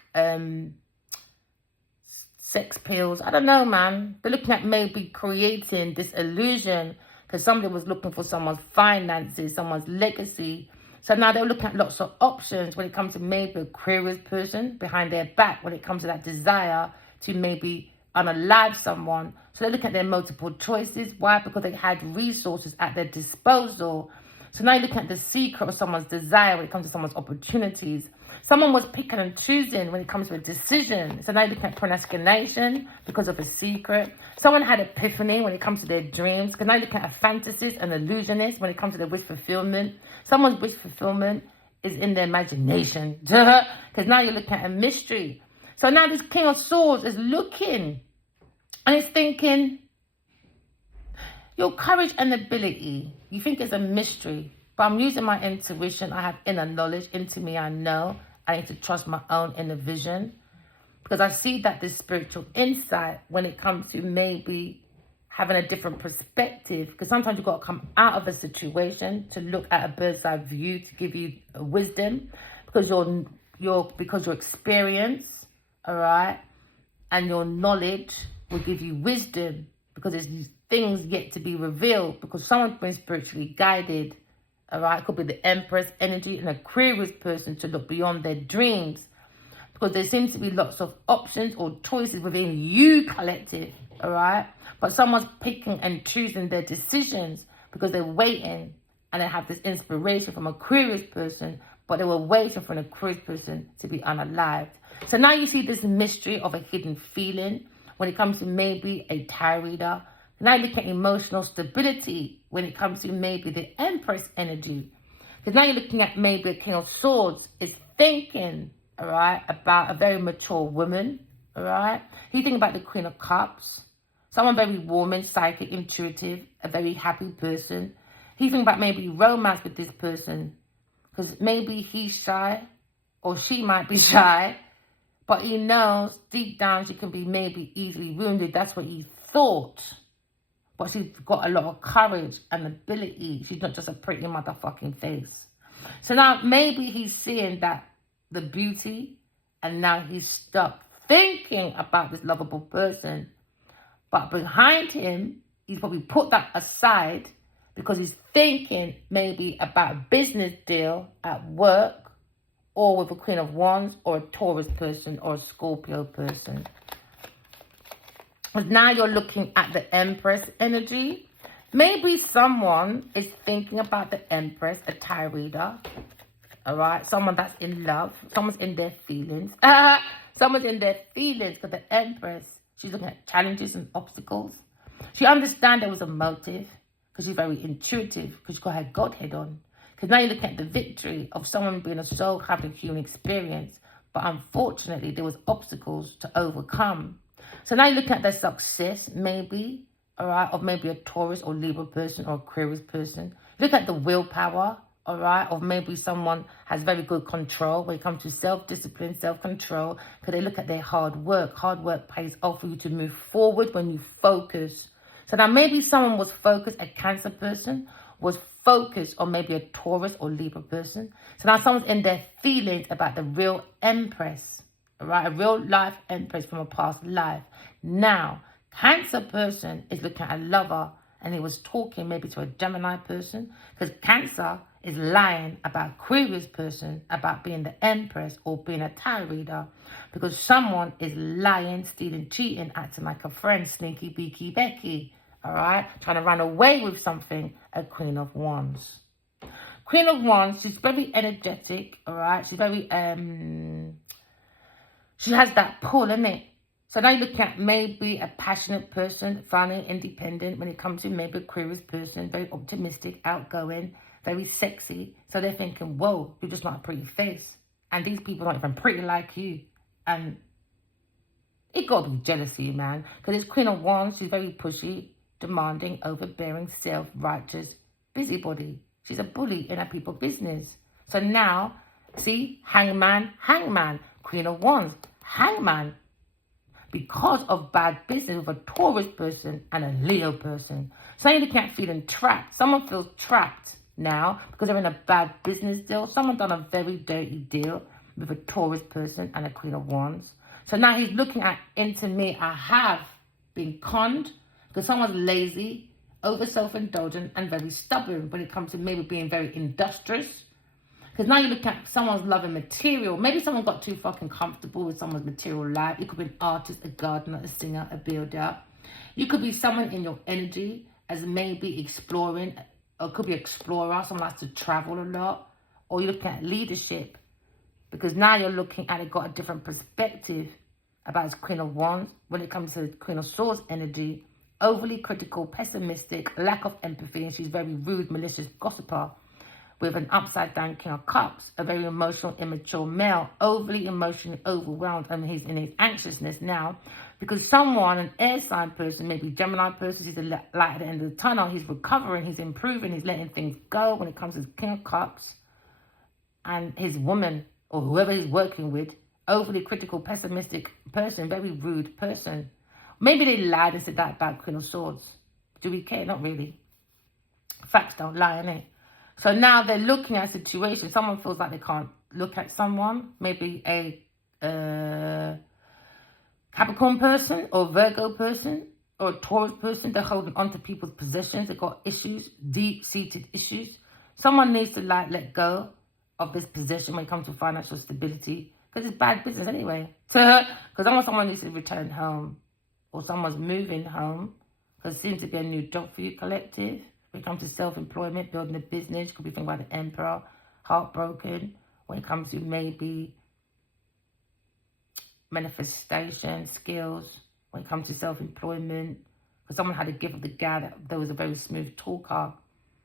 sex pills. I don't know, man. They're looking at maybe creating this illusion because somebody was looking for someone's finances, someone's legacy. So now they're looking at lots of options when it comes to maybe a Aquarius person behind their back, when it comes to that desire to maybe unalive someone. So they're looking at their multiple choices. Why? Because they had resources at their disposal. So now you're looking at the secret of someone's desire when it comes to someone's opportunities. Someone was picking and choosing when it comes to a decision. So now you're looking at procrastination because of a secret. Someone had epiphany when it comes to their dreams. Because now you're looking at a fantasist and illusionist when it comes to their wish fulfillment. Someone's wish fulfillment is in their imagination. Because now you're looking at a mystery. So now this King of Swords is looking and it's thinking, your courage and ability, you think it's a mystery, but I'm using my intuition. I have inner knowledge. Into me, I know. I need to trust my own inner vision because I see that this spiritual insight when it comes to maybe having a different perspective, because sometimes you've got to come out of a situation to look at a bird's eye view to give you wisdom, because your experience, all right, and your knowledge will give you wisdom, because there's things yet to be revealed, because someone's been spiritually guided, all right. It could be the Empress energy, an Aquarius person, to look beyond their dreams, because there seems to be lots of options or choices within you, collective, all right? But someone's picking and choosing their decisions because they're waiting, and they have this inspiration from an Aquarius person, but they were waiting for an Aquarius person to be unalived. So now you see this mystery of a hidden feeling when it comes to maybe a tarot reader. Now you look at emotional stability when it comes to maybe the Empress energy. Because now you're looking at maybe a King of Swords is thinking, all right, about a very mature woman, all right? You think about the Queen of Cups, someone very warm and psychic, intuitive, a very happy person. You think about maybe romance with this person, because maybe he's shy, or she might be shy, but he knows deep down she can be maybe easily wounded. That's what he thought. But she's got a lot of courage and ability. She's not just a pretty motherfucking face. So now maybe he's seeing that the beauty, and now he's stuck thinking about this lovable person. But behind him, he's probably put that aside because he's thinking maybe about a business deal at work, or with a Queen of Wands, or a Taurus person, or a Scorpio person. And now you're looking at the Empress energy. Maybe someone is thinking about the Empress, a tarot reader. All right, someone that's in love, someone's in their feelings. Someone's in their feelings, because the Empress, she's looking at challenges and obstacles. She understands there was a motive, because she's very intuitive, because she's got her Godhead on. Because now you're looking at the victory of someone being a soul, having a human experience. But unfortunately, there was obstacles to overcome. So now you're looking at their success, maybe, all right, of maybe a Taurus or Libra person or Aquarius person. Look at the willpower, all right, or maybe someone has very good control when it comes to self-discipline, self-control, because they look at their hard work. Hard work pays off for you to move forward when you focus. So now maybe someone was focused, a Cancer person was focused on maybe a Taurus or Libra person. So now someone's in their feelings about the real Empress, all right, a real life Empress from a past life. Now, Cancer person is looking at a lover, and he was talking maybe to a Gemini person, because Cancer is lying about Aquarius person, about being the Empress or being a tarot reader, because someone is lying, stealing, cheating, acting like a friend, sneaky, beaky, Becky, all right, trying to run away with something, a Queen of Wands. Queen of Wands, she's very energetic, all right, she's very, she has that pull, innit? So now you're looking at maybe a passionate person, funny, independent, when it comes to maybe a Aquarius person, very optimistic, outgoing, very sexy. So they're thinking, whoa, you're just not a pretty face. And these people aren't even pretty like you. And it got to be jealousy, man. Because it's Queen of Wands, she's very pushy, demanding, overbearing, self-righteous, busybody. She's a bully in her people business. So now, see, hangman, Queen of Wands, hangman. Because of bad business with a Taurus person and a Leo person. So you're looking at feeling trapped. Someone feels trapped now because they're in a bad business deal. Someone done a very dirty deal with a Taurus person and a Queen of Wands. So now he's looking at, into me, I have been conned because someone's lazy, over self-indulgent, and very stubborn when it comes to maybe being very industrious. Because now you look at someone's loving material. Maybe someone got too fucking comfortable with someone's material life. You could be an artist, a gardener, a singer, a builder. You could be someone in your energy as maybe exploring, or it could be an explorer, someone likes to travel a lot. Or you're looking at leadership. Because now you're looking at it, got a different perspective about his Queen of Wands. When it comes to Queen of Swords energy, overly critical, pessimistic, lack of empathy, and she's very rude, malicious gossiper. With an upside down King of Cups, a very emotional, immature male, overly emotionally overwhelmed, and he's in his anxiousness now, because someone, an air sign person, maybe Gemini person, sees the light at the end of the tunnel, he's recovering, he's improving, he's letting things go when it comes to his King of Cups, and his woman, or whoever he's working with, overly critical, pessimistic person, very rude person. Maybe they lied and said that about Queen of Swords. Do we care? Not really. Facts don't lie, innit? So now they're looking at a situation. Someone feels like they can't look at someone. Maybe a Capricorn person or Virgo person or a Taurus person. They're holding on to people's possessions. They've got issues, deep-seated issues. Someone needs to let go of this possession when it comes to financial stability. Because it's bad business anyway. Because someone needs to return home. Or someone's moving home. Because it seems to be a new job for you, collective. When it comes to self-employment, building a business. Could be thinking about the Emperor. Heartbroken. When it comes to maybe manifestation, skills. When it comes to self-employment. Because someone had a gift of the gab that was a very smooth talker.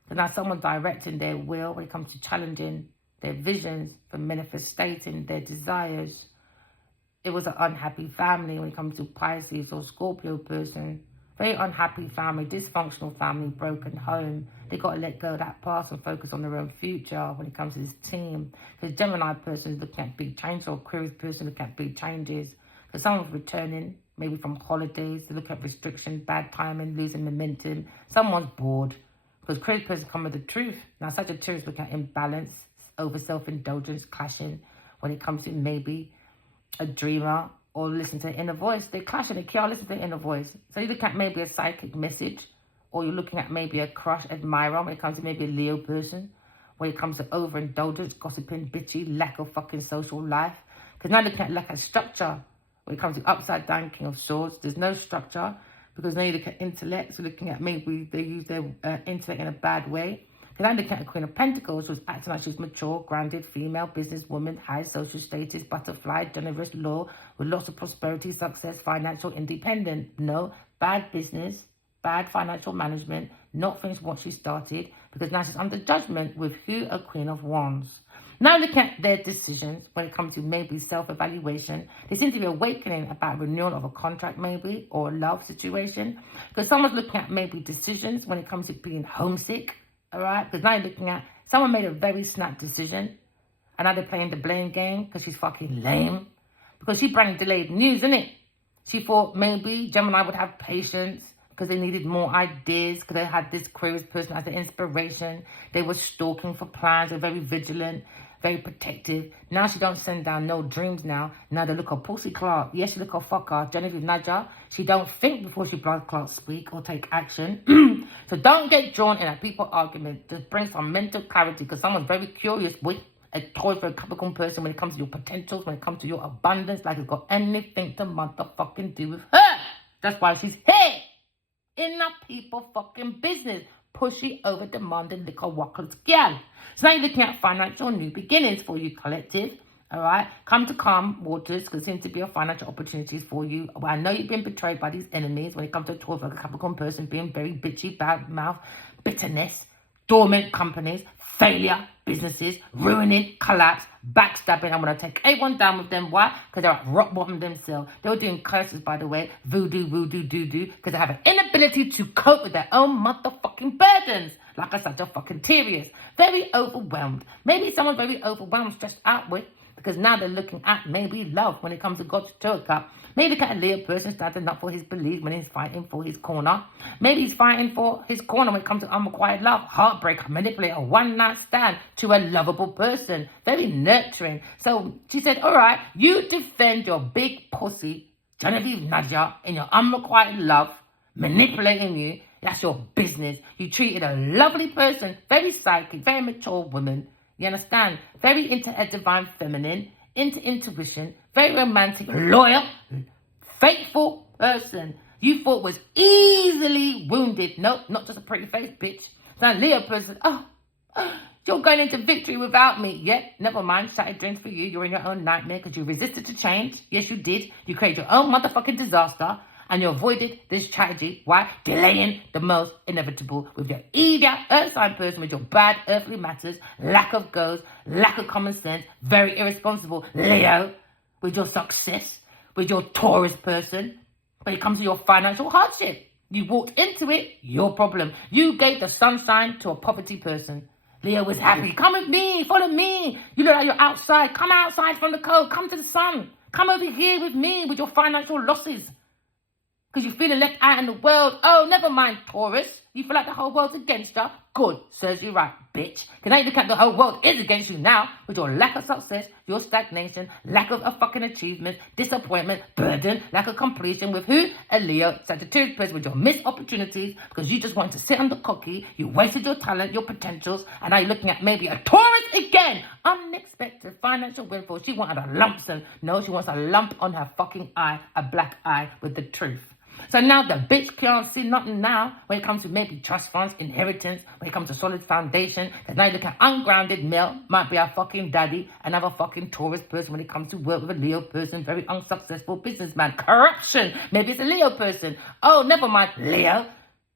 But now someone directing their will when it comes to challenging their visions for manifesting their desires. It was an unhappy family when it comes to Pisces or Scorpio person. Very unhappy family, dysfunctional family, broken home. They got to let go of that past and focus on their own future when it comes to this team. Because Gemini person is looking at big changes, or Aquarius person looking at big changes. Because someone's returning, maybe from holidays, they look at restriction, bad timing, losing momentum. Someone's bored. Because Aquarius person come with the truth. Now Sagittarius look at imbalance, over self-indulgence, clashing when it comes to maybe a dreamer or listen to the inner voice. They clash and they can't listen to the inner voice. So you look at maybe a psychic message, or you're looking at maybe a crush admirer when it comes to maybe a Leo person, when it comes to overindulgence, gossiping, bitchy, lack of fucking social life. Because now looking at lack of structure when it comes to upside down King of Swords. There's no structure, because now you look at intellect. So looking at maybe they use their intellect in a bad way. Because I'm looking at the Queen of Pentacles, who's acting like she's mature, grounded, female, businesswoman, high social status, butterfly, generous, law, with lots of prosperity, success, financial independent. No, bad business, bad financial management, not finished what she started, because now she's under judgment with who? A Queen of Wands. Now looking at their decisions when it comes to maybe self-evaluation, they seem to be awakening about renewal of a contract maybe, or a love situation. Because someone's looking at maybe decisions when it comes to being homesick. All right, because now you're looking at someone made a very snap decision, and now they're playing the blame game because she's fucking lame. Because she brought delayed news, innit? She thought maybe Gemini would have patience because they needed more ideas, because they had this Aquarius person as an inspiration. They were stalking for plans. They're very vigilant, very protective. Now she don't send down no dreams now. Now they look her Pussy Clark. Yes, she look her fucker. Genevieve Nadja. She don't think before she blood clot speak or take action. So don't get drawn in a people argument. Just bring some mental clarity, because someone's very curious with a Taurus or a Capricorn person when it comes to your potentials, when it comes to your abundance, like it's got anything to motherfucking do with her. That's why she's here. In a people fucking business. Pushy, over demanding, liquor walkers girl. So now you're looking at financial new beginnings for you, collective. All right, come to calm waters, because there seems to be a financial opportunities for you. Well, I know you've been betrayed by these enemies when it comes to a Taurus or a Capricorn person being very bitchy, bad mouth, bitterness, dormant companies, failure, businesses, ruining, collapse, backstabbing. I'm going to take everyone down with them. Why? Because they're at rock bottom themselves. They were doing curses, by the way, voodoo, doo-doo, because they have an inability to cope with their own motherfucking burdens. Like I said, they're fucking serious. Very overwhelmed. Maybe someone very overwhelmed, stressed out with, because now they're looking at maybe love when it comes to God's Torah cup. Maybe look at a Leo person standing up for his belief when he's fighting for his corner. Maybe he's fighting for his corner when it comes to unrequited love, heartbreak, manipulator, one-night stand to a lovable person. Very nurturing. So she said, all right, you defend your big pussy, Genevieve Nadja, in your unrequited love, manipulating you. That's your business. You treated a lovely person, very psychic, very mature woman. You understand? Very into a divine feminine, into intuition, very romantic, loyal, faithful person. You thought was easily wounded. Nope, not just a pretty face, bitch. So Leo person, you're going into victory without me. Yeah, never mind. Shattered dreams for you. You're in your own nightmare because you resisted to change. Yes, you did. You created your own motherfucking disaster. And you avoided this tragedy. Why? Delaying the most inevitable with your either earth sign person with your bad earthly matters, lack of goals, lack of common sense, very irresponsible Leo with your success, with your Taurus person. When it comes to your financial hardship, you walked into it, your problem. You gave the sunshine to a poverty person. Leo was happy. Come with me, follow me. You look like you're outside. Come outside from the cold. Come to the sun. Come over here with me with your financial losses. Because you're feeling left out in the world. Oh, never mind, Taurus. You feel like the whole world's against you? Good, serves you right, bitch. Because now you look at the whole world is against you now with your lack of success, your stagnation, lack of a fucking achievement, disappointment, burden, lack of completion with who? A Leo, Sagittarius person with your missed opportunities because you just want to sit on the cocky, you wasted your talent, your potentials, and now you're looking at maybe a Taurus again. Unexpected financial windfall. She wanted a lump sum. No, she wants a lump on her fucking eye, a black eye with the truth. So now the bitch can't see nothing now when it comes to maybe trust funds, inheritance, when it comes to solid foundation. Because now you look at ungrounded male, might be a fucking daddy, another fucking Taurus person when it comes to work with a Leo person, very unsuccessful businessman. Corruption, maybe it's a Leo person. Oh, never mind, Leo.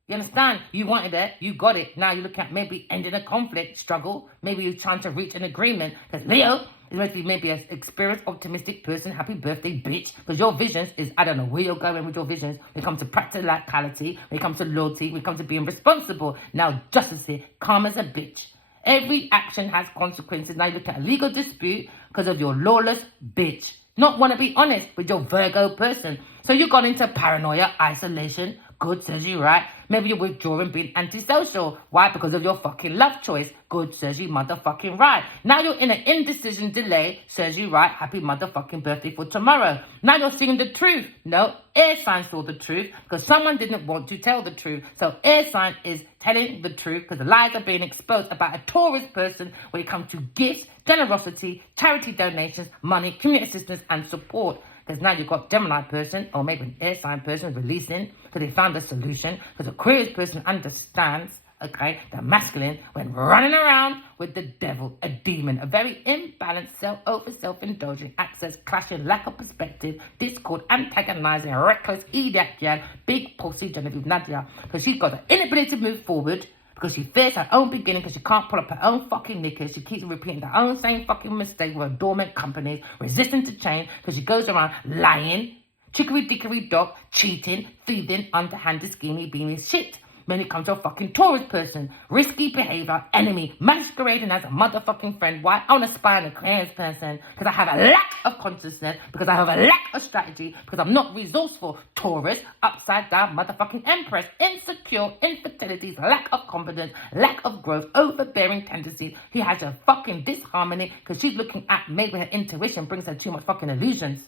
You understand? You wanted it, you got it. Now you look at maybe ending a conflict, struggle. Maybe you're trying to reach an agreement. Because Leo is meant to be maybe an experienced, optimistic person. Happy birthday, bitch. Because your visions is, I don't know where you're going with your visions. When it comes to practicality, when it comes to loyalty, when it comes to being responsible. Now justice here, calm as a bitch. Every action has consequences. Now you look at a legal dispute because of your lawless bitch. Not want to be honest with your Virgo person. So you've gone into paranoia, isolation. Good, says you right. Maybe you're withdrawing, being antisocial. Why? Because of your fucking love choice. Good, says you motherfucking right. Now you're in an indecision delay. Says you right. Happy motherfucking birthday for tomorrow. Now you're seeing the truth. No, air sign saw the truth because someone didn't want to tell the truth. So air sign is telling the truth because the lies are being exposed about a Taurus person when it comes to gifts, generosity, charity donations, money, community assistance and support. Because now you've got Gemini person or maybe an air sign person releasing because they found a solution. Because Aquarius person understands, okay, the masculine when running around with the devil, a demon, a very imbalanced, self-indulgent, access, clashing, lack of perspective, discord, antagonizing, reckless, idiot, big pussy Genevieve Nadia. Because she's got the inability to move forward. Because she fears her own beginning because she can't pull up her own fucking knickers. She keeps repeating the own same fucking mistake with her dormant companies, resisting to change because she goes around lying, chicory-dickory dock, cheating, thieving, underhanded, scheming, being shit. When it comes to a fucking Taurus person, risky behavior, enemy, masquerading as a motherfucking friend. Why? I want to spy on a Aquarius person because I have a lack of consciousness, because I have a lack of strategy, because I'm not resourceful. Taurus, upside down motherfucking Empress, insecure, infertilities, lack of confidence, lack of growth, overbearing tendencies. He has a fucking disharmony because she's looking at maybe her intuition brings her too much fucking illusions.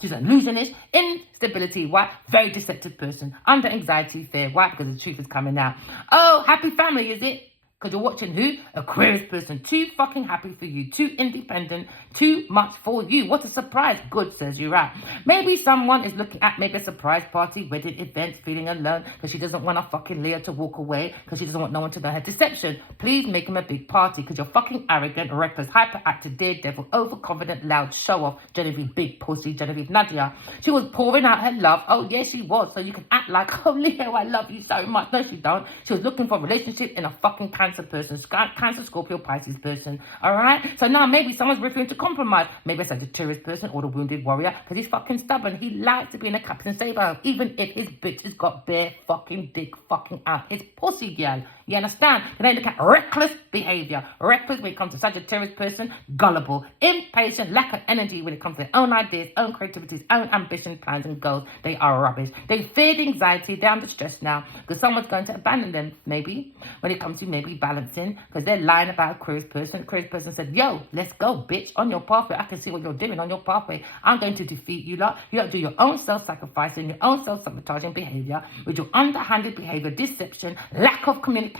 She's an illusionist, instability, why? Very deceptive person, under anxiety, fear, why? Because the truth is coming out. Oh, happy family, is it? Because you're watching who? Aquarius person. Too fucking happy for you. Too independent. Too much for you. What a surprise. Good, says you right. Maybe someone is looking at maybe a surprise party, wedding event, feeling alone because she doesn't want a fucking Leo to walk away because she doesn't want no one to know her deception. Please make him a big party because you're fucking arrogant, reckless, hyperactive, daredevil, overconfident, loud, show off, Genevieve, big pussy, Genevieve Nadia. She was pouring out her love. Oh, yes, she was. So you can act like, oh, Leo, I love you so much. No, she don't. She was looking for a relationship in a fucking Cancer person, Cancer, Scorpio, Pisces person. All right. So now maybe someone's refusing to compromise. Maybe it's a Sagittarius person or the wounded warrior because he's fucking stubborn. He likes to be in a Captain Saber, even if his bitch has got bare fucking dick fucking out his pussy, girl. You understand? Can they look at reckless behavior? Reckless when it comes to Sagittarius person, gullible, impatient, lack of energy when it comes to their own ideas, own creativities, own ambition, plans and goals. They are rubbish. They fear the anxiety, they're under stress now because someone's going to abandon them, maybe, when it comes to maybe balancing because they're lying about Aquarius person. Aquarius person said, yo, let's go, bitch, on your pathway. I can see what you're doing on your pathway. I'm going to defeat you lot. You don't do your own self-sacrificing, your own self-sabotaging behavior with your underhanded behavior, deception, lack of communication,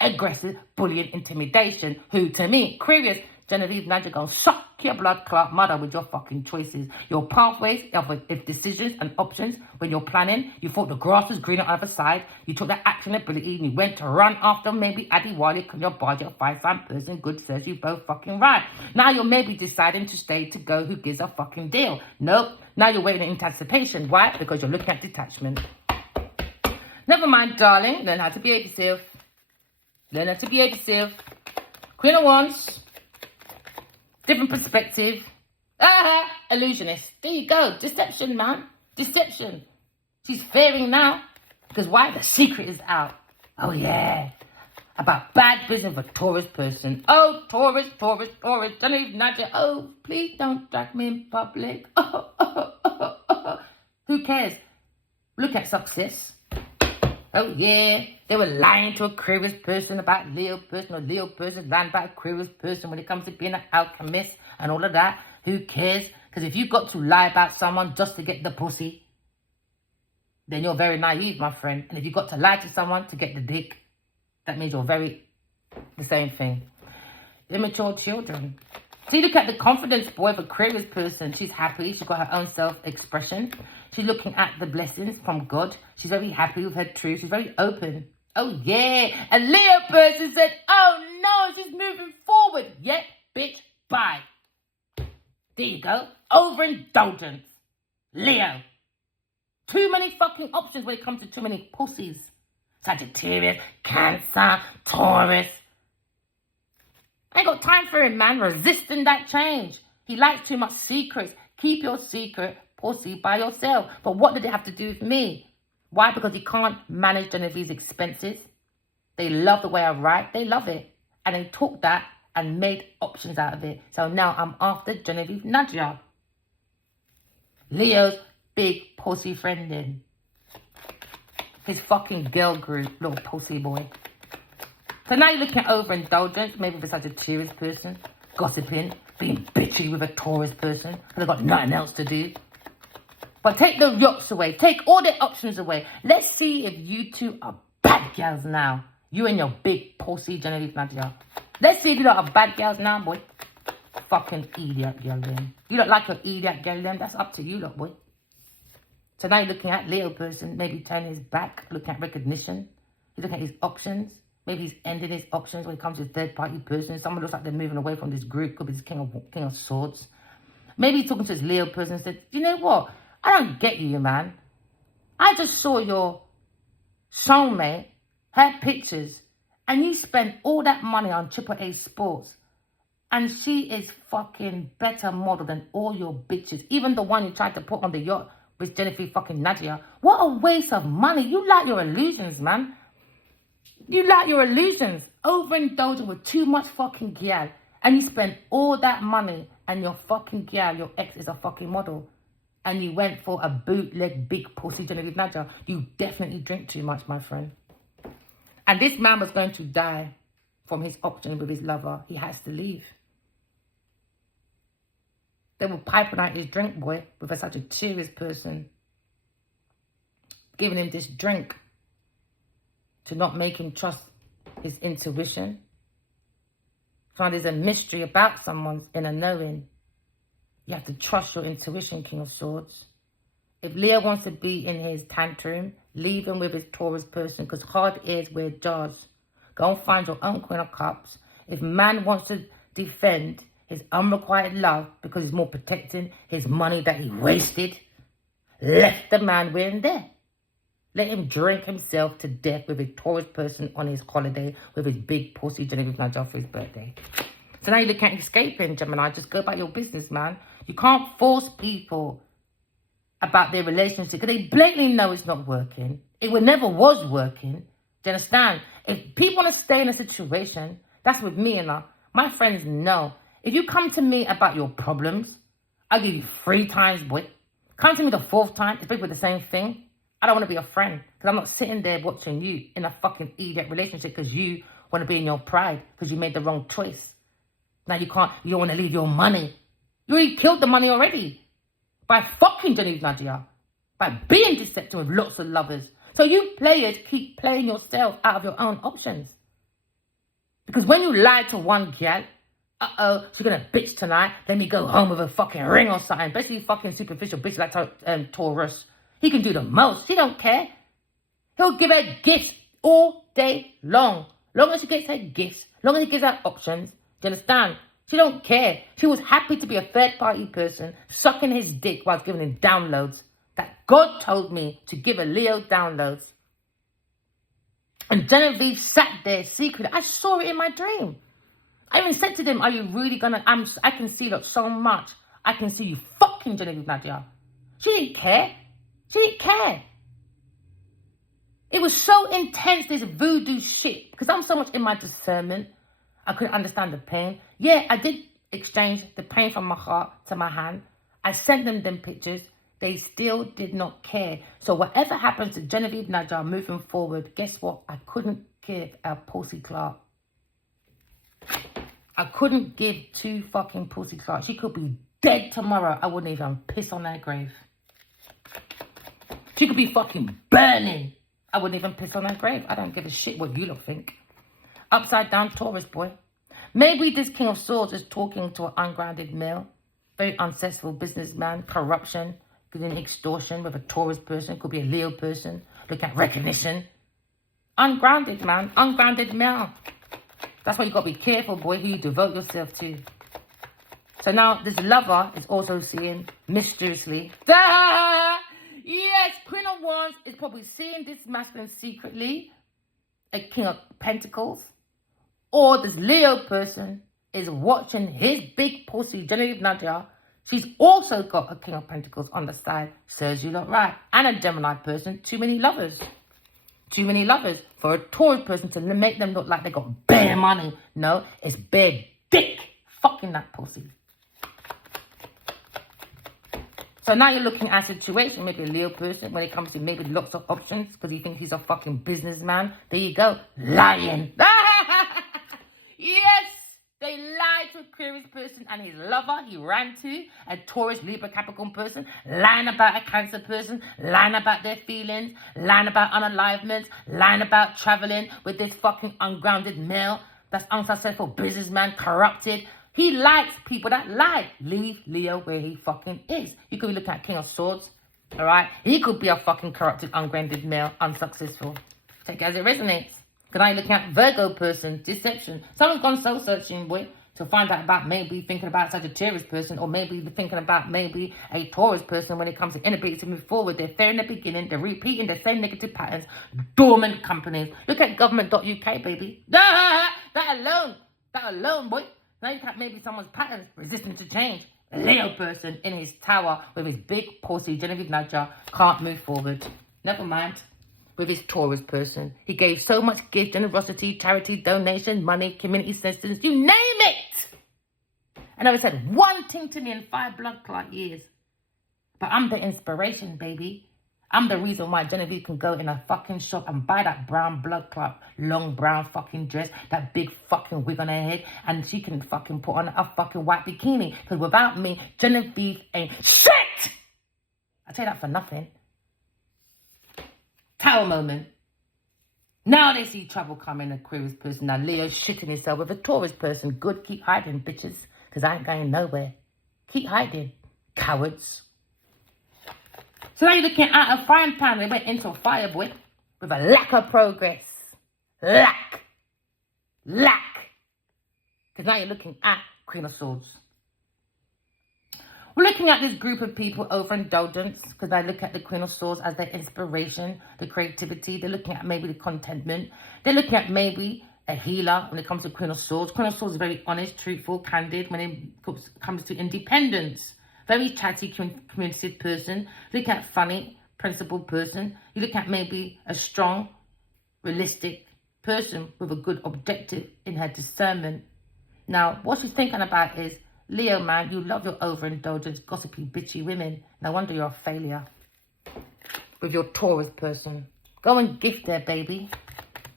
aggressive, bullying, intimidation. Who, to me, Aquarius, Genevieve Nadia gonna suck your blood clot mother with your fucking choices. Your pathways of decisions and options. When you're planning, you thought the grass was greener on the other side. You took that action ability and you went to run after maybe Addy Wally because your budget of 5-sign person. Good, says you both fucking right. Now you're maybe deciding to stay, to go. Who gives a fucking deal? Nope. Now you're waiting in anticipation. Why? Because you're looking at detachment. Never mind, darling. Learn how to behave yourself. Learn how to behave yourself. Queen of Wands. Different perspective. Illusionist. There you go. Deception, man. Deception. She's fearing now. Because why? The secret is out. Oh, yeah. About bad business of a Taurus person. Oh, Taurus. Don't even nudge it. Oh, please don't drag me in public. Who cares? Look at success. Oh, yeah. They were lying to Aquarius person about Leo person, or Leo person lying about Aquarius person when it comes to being an alchemist and all of that. Who cares? Because if you've got to lie about someone just to get the pussy, then you're very naive, my friend. And if you've got to lie to someone to get the dick, that means you're the same thing. Immature children. See, look at the confidence boy of Aquarius person. She's happy. She's got her own self-expression. She's looking at the blessings from God. She's very happy with her truth. She's very open. Oh, yeah. A Leo person said, oh, no, she's moving forward. Yep, bitch, bye. There you go. Overindulgence. Leo. Too many fucking options when it comes to too many pussies. Sagittarius, Cancer, Taurus. I ain't got time for him, man. Resisting that change. He likes too much secrets. Keep your secret pussy by yourself. But what did it have to do with me? Why? Because he can't manage Genevieve's expenses. They love the way I write. They love it. And they took that and made options out of it. So now I'm after Genevieve Nadia. Leo's big pussy friending. His fucking girl group, little pussy boy. So now you're looking at overindulgence, maybe with a Sagittarius person, gossiping, being bitchy with a Taurus person, because they've got nothing else to do. But take the yachts away, take all the options away. Let's see if you two are bad girls now. You and your big pussy Genevieve Nadia. Let's see if you lot are bad girls now, boy. Fucking idiot girl then. You don't like your idiot girl then, that's up to you lot, boy. So now you're looking at Leo person, maybe turning his back, looking at recognition. He's looking at his options. Maybe he's ending his options when it comes to third-party person. Someone looks like they're moving away from this group. Could be this King of Swords. Maybe he's talking to his Leo person and said, you know what? I don't get you, man. I just saw your soulmate, her pictures, and you spent all that money on AAA Sports. And she is fucking better model than all your bitches. Even the one you tried to put on the yacht with Genevieve fucking Nadia. What a waste of money. You like your illusions, man. You like your illusions. Overindulging with too much fucking gyal. And you spend all that money and your fucking gyal, your ex, is a fucking model. And you went for a bootleg big pussy Genevieve Nadia. You definitely drink too much, my friend. And this man was going to die from his option with his lover. He has to leave. They were piping out his drink, boy, with such a serious person. Giving him this drink to not make him trust his intuition. So there's a mystery about someone's inner knowing. You have to trust your intuition, King of Swords. If Leo wants to be in his tantrum, leave him with his Taurus person, because hard ears wear jars. Go and find your own Queen of Cups. If man wants to defend his unrequited love because he's more protecting his money that he wasted, left the man where and there. Let him drink himself to death with a Taurus person on his holiday with his big pussy Genevieve Nadia for his birthday. So now you look at escaping, Gemini. Just go about your business, man. You can't force people about their relationship because they blatantly know it's not working. It never was working. Do you understand? If people want to stay in a situation, that's with me and my friends know. If you come to me about your problems, I'll give you 3 times, boy. Come to me the 4th time, it's basically the same thing. I don't want to be a friend because I'm not sitting there watching you in a fucking idiot relationship because you want to be in your pride because you made the wrong choice. Now you don't want to leave your money. You already killed the money already by fucking Genevieve Nadia, by being deceptive with lots of lovers. So you players keep playing yourself out of your own options. Because when you lie to one gal, she's going to bitch tonight, let me go home with a fucking ring or something. Especially fucking superficial bitch like Taurus. He can do the most. He don't care. He'll give her gifts all day long. Long as she gets her gifts, long as he gives her options. Do you understand? She don't care. She was happy to be a third-party person, sucking his dick whilst giving him downloads. That God told me to give a Leo downloads. And Genevieve sat there secretly. I saw it in my dream. I even said to them, are you really gonna... I can see that so much. I can see you fucking Genevieve Nadia. She didn't care. She didn't care. It was so intense, this voodoo shit. Because I'm so much in my discernment. I couldn't understand the pain. Yeah, I did exchange the pain from my heart to my hand. I sent them pictures. They still did not care. So whatever happens to Genevieve Najar moving forward, guess what? I couldn't give a pussy Clark. I couldn't give two fucking pussy Clark. She could be dead tomorrow. I wouldn't even piss on her grave. She could be fucking burning. I wouldn't even piss on her grave. I don't give a shit what you lot think. Upside down Taurus boy. Maybe this King of Swords is talking to an ungrounded male. Very unsuccessful businessman. Corruption. Getting extortion with a Taurus person. Could be a Leo person. Look at recognition. Ungrounded man. Ungrounded male. That's why you got to be careful, boy, who you devote yourself to. So now this lover is also seeing mysteriously. Yes, Queen of Wands is probably seeing this masculine secretly. A King of Pentacles. Or this Leo person is watching his big pussy, Genevieve Nadia. She's also got a King of Pentacles on the side. Serves you lot right. And a Gemini person. Too many lovers. Too many lovers. For a Taurus person to make them look like they got bare money. No, it's bare dick. Fucking that pussy. So now you're looking at a situation. Maybe a Leo person when it comes to maybe lots of options. Because he thinks he's a fucking businessman. There you go. Lying. Yes. They lied to Aquarius person and his lover he ran to, a Taurus, Libra, Capricorn person, lying about a Cancer person, lying about their feelings, lying about unaliveness, lying about traveling with this fucking ungrounded male that's unsuccessful businessman, corrupted. He likes people that lie. Leave Leo where he fucking is. You could be looking at King of Swords, all right? He could be a fucking corrupted, ungrounded male, unsuccessful. Take it as it resonates. Because now you're looking at Virgo person, deception. Someone's gone soul searching, boy, to find out about maybe thinking about Sagittarius person or maybe thinking about maybe a Taurus person when it comes to inability to move forward. They're fair in the beginning. They're repeating the same negative patterns. Dormant companies. Look at government.uk, baby. That alone, boy. Now you got maybe someone's patterns resistant to change. A Leo person in his tower with his big pussy, Genevieve Naja, can't move forward. Never mind. With his Taurus person. He gave so much gift, generosity, charity, donation, money, community assistance, you name it. I never said one thing to me in 5 blood clot years. But I'm the inspiration, baby. I'm the reason why Genevieve can go in a fucking shop and buy that brown blood clot, long brown fucking dress, that big fucking wig on her head, and she can fucking put on a fucking white bikini. Because without me, Genevieve ain't shit! I tell you that for nothing. Tower moment. Now they see trouble coming, Aquarius person. Now Leo's shitting himself with a Taurus person. Good, keep hiding, bitches. Because I ain't going nowhere. Keep hiding, cowards. So now you're looking at a frying pan. They went into a fire, boy. With a lack of progress. Lack. Because now you're looking at Queen of Swords. We're looking at this group of people overindulgence because I look at the Queen of Swords as their inspiration, the creativity. They're looking at maybe the contentment. They're looking at maybe a healer when it comes to Queen of Swords. Queen of Swords is very honest, truthful, candid when it comes to independence. Very chatty, communicative person. Look at funny, principled person. You look at maybe a strong, realistic person with a good objective in her discernment. Now, what she's thinking about is, Leo, man, you love your overindulgence, gossipy, bitchy women. No wonder you're a failure with your Taurus person. Go and gift there, baby.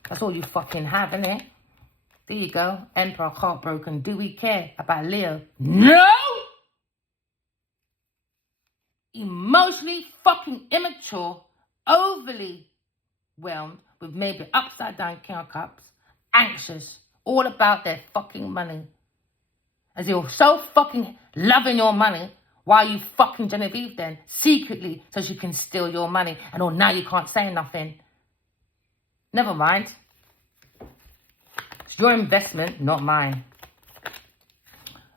That's all you fucking have, innit? There you go. Emperor, heartbroken. Do we care about Leo? No! Emotionally fucking immature, overly whelmed with maybe upside down King of Cups, anxious, all about their fucking money. As you're so fucking loving your money, why are you fucking Genevieve then? Secretly, so she can steal your money. And oh, now you can't say nothing. Never mind. It's your investment, not mine.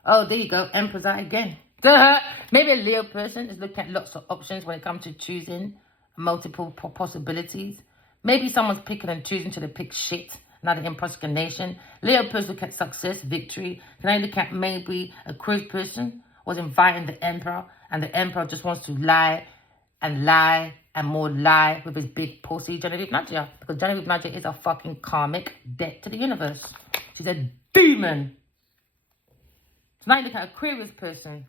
Oh, there you go. Emperor's out again. Maybe a Leo person is looking at lots of options when it comes to choosing multiple possibilities. Maybe someone's picking and choosing till they pick shit. Now the impersonation. Leo person look at success, victory. Can I look at maybe a Aquarius person was inviting the Emperor and the Emperor just wants to lie and more lie with his big pussy, Genevieve Nadia. Because Genevieve Nadia is a fucking karmic debt to the universe. She's a demon. So now you look at Aquarius person.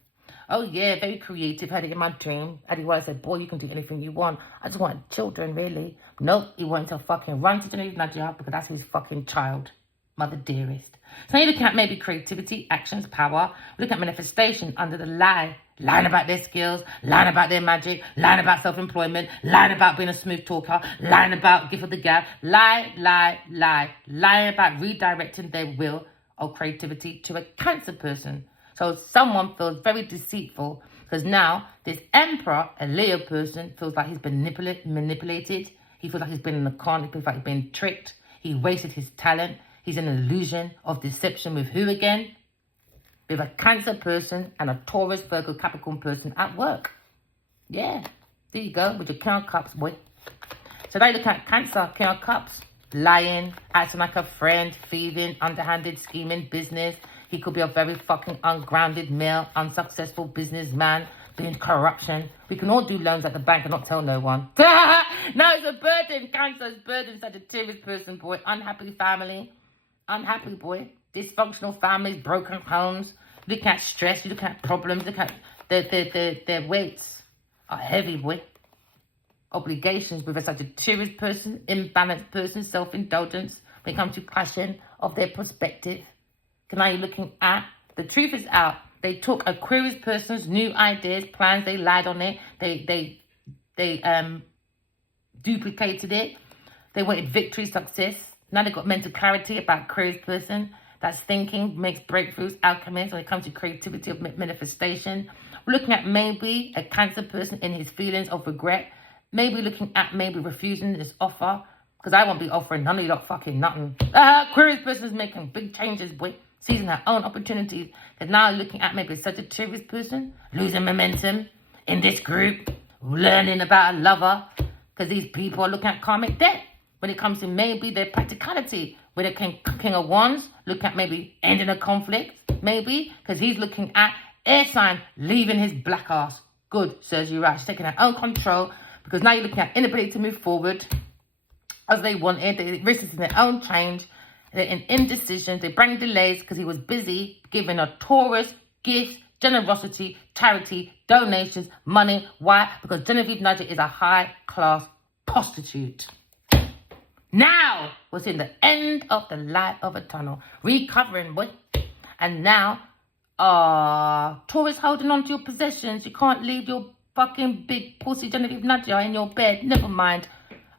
Oh, yeah, very creative. Had it in my dream. Eddie said, boy, you can do anything you want. I just want children, really. Nope, he wanted to fucking run to Genevieve Nadia because that's his fucking child. Mother dearest. So you're looking at maybe creativity, actions, power. We're looking at manifestation under the lie. Lying about their skills, lying about their magic, lying about self-employment, lying about being a smooth talker, lying about gift of the gab, lying about redirecting their will or creativity to a Cancer person. So someone feels very deceitful because now this Emperor, a Leo person, feels like he's been manipulated. He feels like he's been in a con. He feels like he's been tricked. He wasted his talent. He's an illusion of deception with who again? With a Cancer person and a Taurus, Virgo, Capricorn person at work. Yeah, there you go with your King of Cups, boy. So they look at Cancer, King of Cups, lying, acting like a friend, thieving, underhanded, scheming, business. He could be a very fucking ungrounded male, unsuccessful businessman, doing corruption. We can all do loans at the bank and not tell no one. No, it's a burden. Cancer is burden. Sagittarius person, boy. Unhappy family. Unhappy, boy. Dysfunctional families, broken homes. Look at stress. You look at problems. Look at their weights are heavy, boy. Obligations with a Sagittarius person, imbalanced person, self-indulgence when it comes to passion of their perspective. Now you're looking at, the truth is out. They took Aquarius person's new ideas, plans, they lied on it. They duplicated it. They wanted victory, success. Now they've got mental clarity about Aquarius person. That's thinking, makes breakthroughs, alchemist when it comes to creativity of manifestation. We're looking at maybe a Cancer person in his feelings of regret. Maybe looking at maybe refusing this offer. Because I won't be offering none of you lot fucking nothing. Aquarius person is making big changes, boy. Seizing her own opportunities. Because now looking at maybe a Sagittarius person. Losing momentum in this group. Learning about a lover. Because these people are looking at karmic debt. When it comes to maybe their practicality. With a King of Wands. Look at maybe ending a conflict. Maybe. Because he's looking at air sign leaving his black ass. Good, Sergio Right. She's taking her own control. Because now you're looking at inability to move forward. As they wanted. They're resisting their own change. They're in indecision. They bring delays because he was busy giving a Taurus gifts, generosity, charity, donations, money. Why? Because Genevieve Nadia is a high-class prostitute. Now, we're seeing the end of the light of a tunnel. Recovering, boy. And now, Taurus holding on to your possessions. You can't leave your fucking big pussy Genevieve Nadia in your bed. Never mind.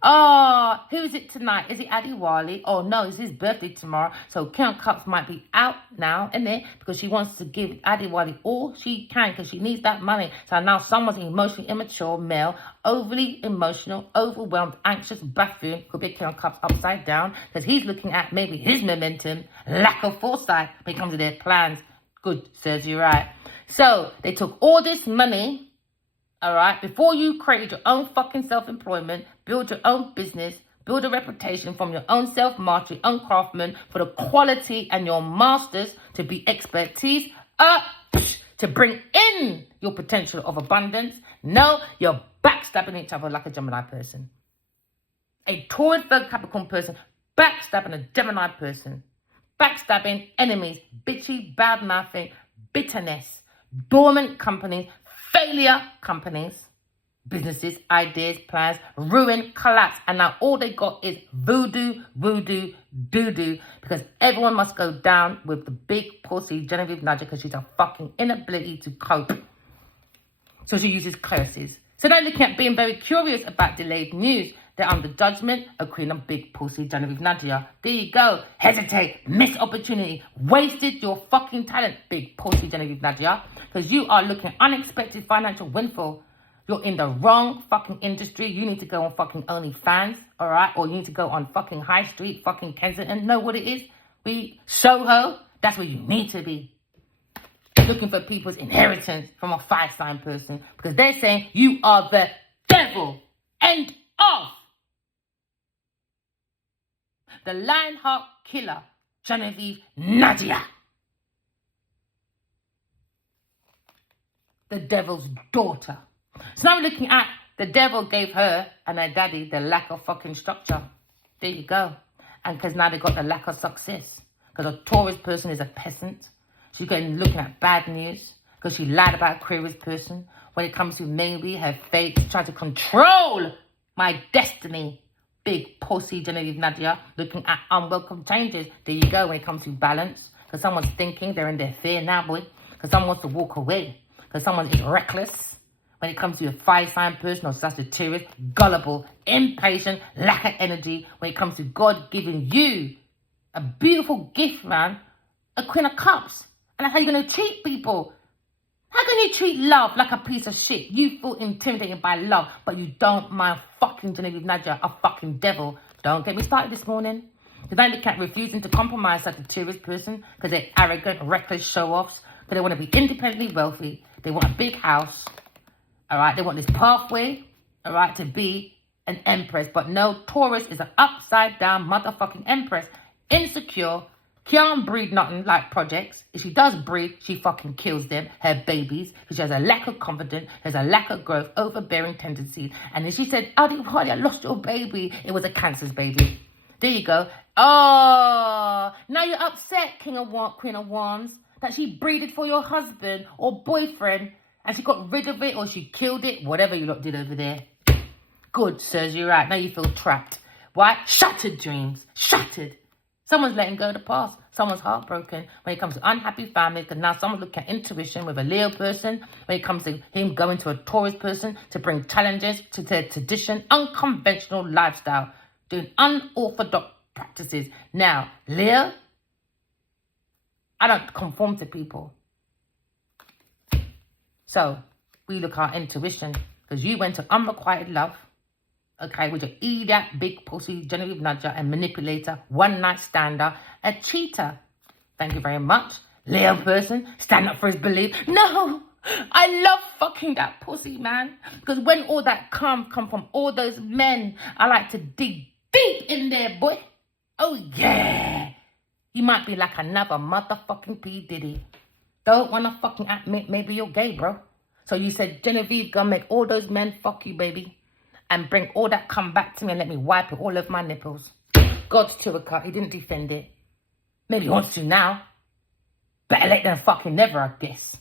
Who is it tonight? Is it Adiwali? Oh, no, it's his birthday tomorrow. So King of Cups might be out now, isn't it? Because she wants to give Adiwali all she can because she needs that money. So now someone's emotionally immature male, overly emotional, overwhelmed, anxious buffoon, could be a King of Cups upside down because he's looking at maybe his momentum, lack of foresight when it comes to their plans. Good, Sergio Right. So they took all this money. All right, before you create your own fucking self-employment, build your own business, build a reputation from your own self-mastery, own craftsman for the quality and your masters to be expertise, to bring in your potential of abundance. No, you're backstabbing each other like a Gemini person. A Taurus, Virgo, Capricorn person backstabbing a Gemini person. Backstabbing enemies, bitchy, bad-mouthing, bitterness, dormant companies, failure companies, businesses, ideas, plans, ruin, collapse. And now all they got is voodoo, doo-doo. Because everyone must go down with the big pussy Genevieve Nadia because she's a fucking inability to cope. So she uses curses. So they're looking at being very curious about delayed news. They're under judgment, a queen of big pussy Genevieve Nadia. There you go. Hesitate, miss opportunity, wasted your fucking talent, big pussy Genevieve Nadia. Because you are looking at unexpected financial windfall. You're in the wrong fucking industry. You need to go on fucking OnlyFans, all right? Or you need to go on fucking High Street, fucking Kensington. Know what it is? Soho. That's where you need to be. Looking for people's inheritance from a 5-sign person. Because they're saying you are the devil. End of. The Lionheart killer, Genevieve Nadia. The devil's daughter. So now we're looking at the devil gave her and her daddy the lack of fucking structure. There you go. And because now they got the lack of success. Because a Taurus person is a peasant. She's getting looking at bad news. because she lied about Aquarius person. When it comes to maybe her fate, trying to control my destiny. Big pussy Genevieve Nadia, looking at unwelcome changes. There you go when it comes to balance. Because someone's thinking, they're in their fear now, boy. Because someone wants to walk away. Because someone is reckless. When it comes to a fire sign person or Sagittarius, gullible, impatient, lack of energy. When it comes to God giving you a beautiful gift, man. A Queen of Cups. And that's how you're going to treat people. How can you treat love like a piece of shit? You feel intimidated by love, but you don't mind fucking Genevieve Nadia, a fucking devil. Don't get me started this morning. Because I look at refusing to compromise Sagittarius person because they're arrogant, reckless show-offs. Because they want to be independently wealthy. They want a big house. All right? They want this pathway, all right, to be an empress. But no, Taurus is an upside-down motherfucking empress. Insecure. Can't breed nothing like projects. If she does breed, she fucking kills them, her babies. Because she has a lack of confidence, has a lack of growth, overbearing tendencies. And then she said, oh, Hardy, I lost your baby. It was a cancer's baby. There you go. Oh, now you're upset, Queen of Wands, that she breeded for your husband or boyfriend and she got rid of it or she killed it, whatever you lot did over there. Good, serves you right. Now you feel trapped. Why? Shattered dreams. Shattered. Someone's letting go of the past. Someone's heartbroken. When it comes to unhappy families, because now someone's looking at intuition with a Leo person. When it comes to him going to a Taurus person to bring challenges to their tradition, unconventional lifestyle, doing unorthodox practices. Now, Leo, I don't conform to people. So, we look at our intuition, because you went to unrequited love. Okay, with your idiot, big pussy, Genevieve Nadia, and manipulator, one-night stander, a cheater. Thank you very much. Leo person, stand up for his belief. No, I love fucking that pussy, man. Because when all that come from all those men, I like to dig deep in there, boy. Oh, yeah. You might be like another motherfucking P. Diddy. Don't want to fucking admit maybe you're gay, bro. So you said, Genevieve, gonna make all those men fuck you, baby. And bring all that come back to me and let me wipe it all over my nipples. God's to a cut. He didn't defend it. Maybe he wants to now. Better late than fucking never, I guess.